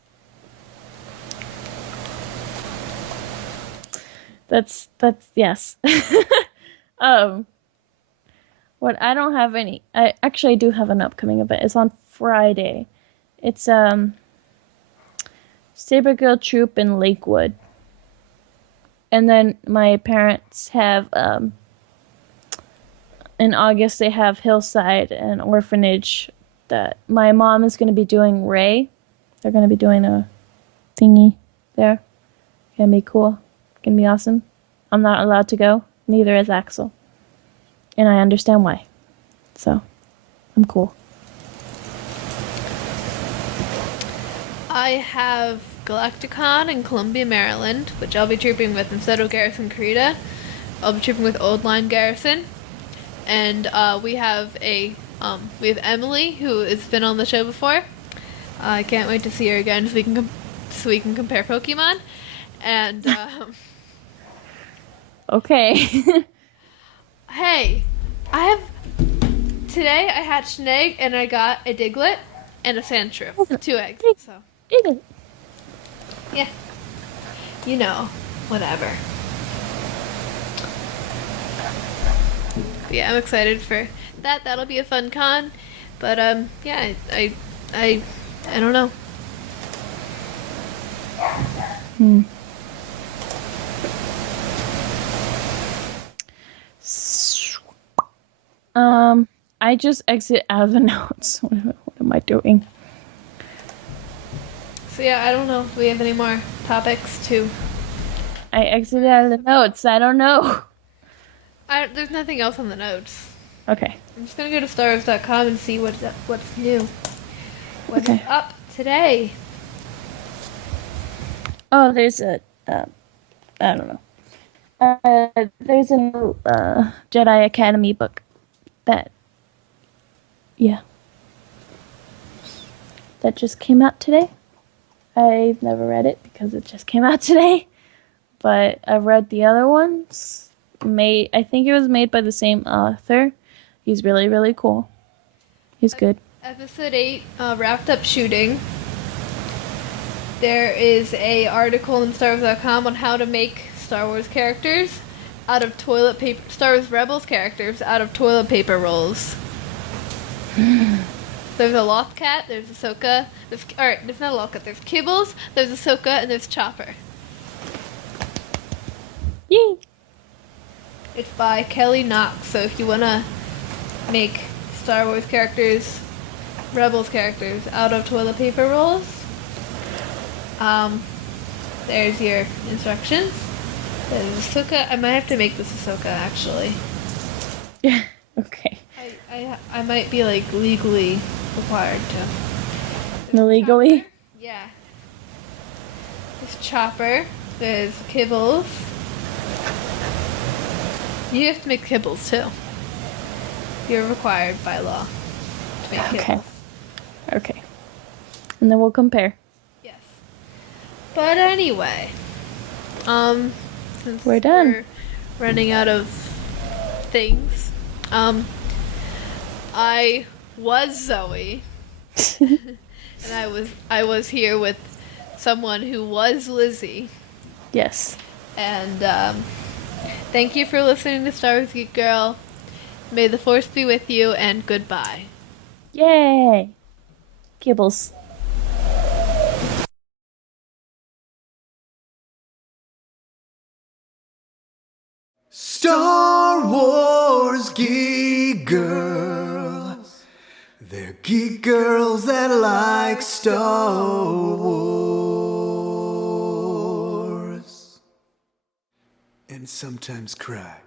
That's yes. um what I don't have any I actually do have an upcoming event. It's on Friday. It's Saber Girl Troop in Lakewood. And then my parents have in August they have Hillside, an orphanage that my mom is going to be doing Ray. They're going to be doing a thingy there. Gonna be cool. Gonna be awesome. I'm not allowed to go. Neither is Axel. And I understand why. So, I'm cool. I have Galacticon in Columbia, Maryland, which I'll be trooping with instead of Garrison Karita. I'll be trooping with Old Line Garrison, and we have Emily, who has been on the show before. I can't wait to see her again so we can compare Pokemon. And Okay. hey, today I hatched an egg and I got a Diglett and a Sandshrew, 2 eggs. So yeah, you know, whatever. But yeah, I'm excited for that. That'll be a fun con. But yeah, I don't know. I just exit out of the notes. What am I doing? So yeah, I don't know if we have any more topics to. I exited out of the notes. I don't know. There's nothing else on the notes. Okay. I'm just gonna go to starwars.com and see what's new. What is Okay. up today? Oh, there's a. I don't know. There's a new Jedi Academy book that, yeah, that just came out today. I've never read it because it just came out today, but I've read the other ones. I think it was made by the same author. He's really, really cool. He's good. Episode 8 wrapped up shooting. There is a article in StarWars.com on how to make Star Wars characters out of toilet paper. Star Wars Rebels characters out of toilet paper rolls. There's a Loth Cat. There's Ahsoka. There's not a Loth Cat. There's Kibbles. There's Ahsoka, and there's Chopper. Yay! It's by Kelly Knox. So if you wanna make Star Wars characters, Rebels characters out of toilet paper rolls, there's your instructions. There's Ahsoka. I might have to make this Ahsoka actually. Okay. I might be like legally required to. Illegally? Chopper. Yeah. There's Chopper. There's Kibbles. You have to make Kibbles too. You're required by law to make Okay. Kibbles. Okay. And then we'll compare. Yes. But anyway, since We're done. we're running out of things, I was Zoe, and I was here with someone who was Lizzy, Yes. and thank you for listening to Star Wars Geek Girl. May the Force be with you, and goodbye. Yay! Kibbles. Star Wars geek girls. They're geek girls that like Star Wars. And sometimes cry.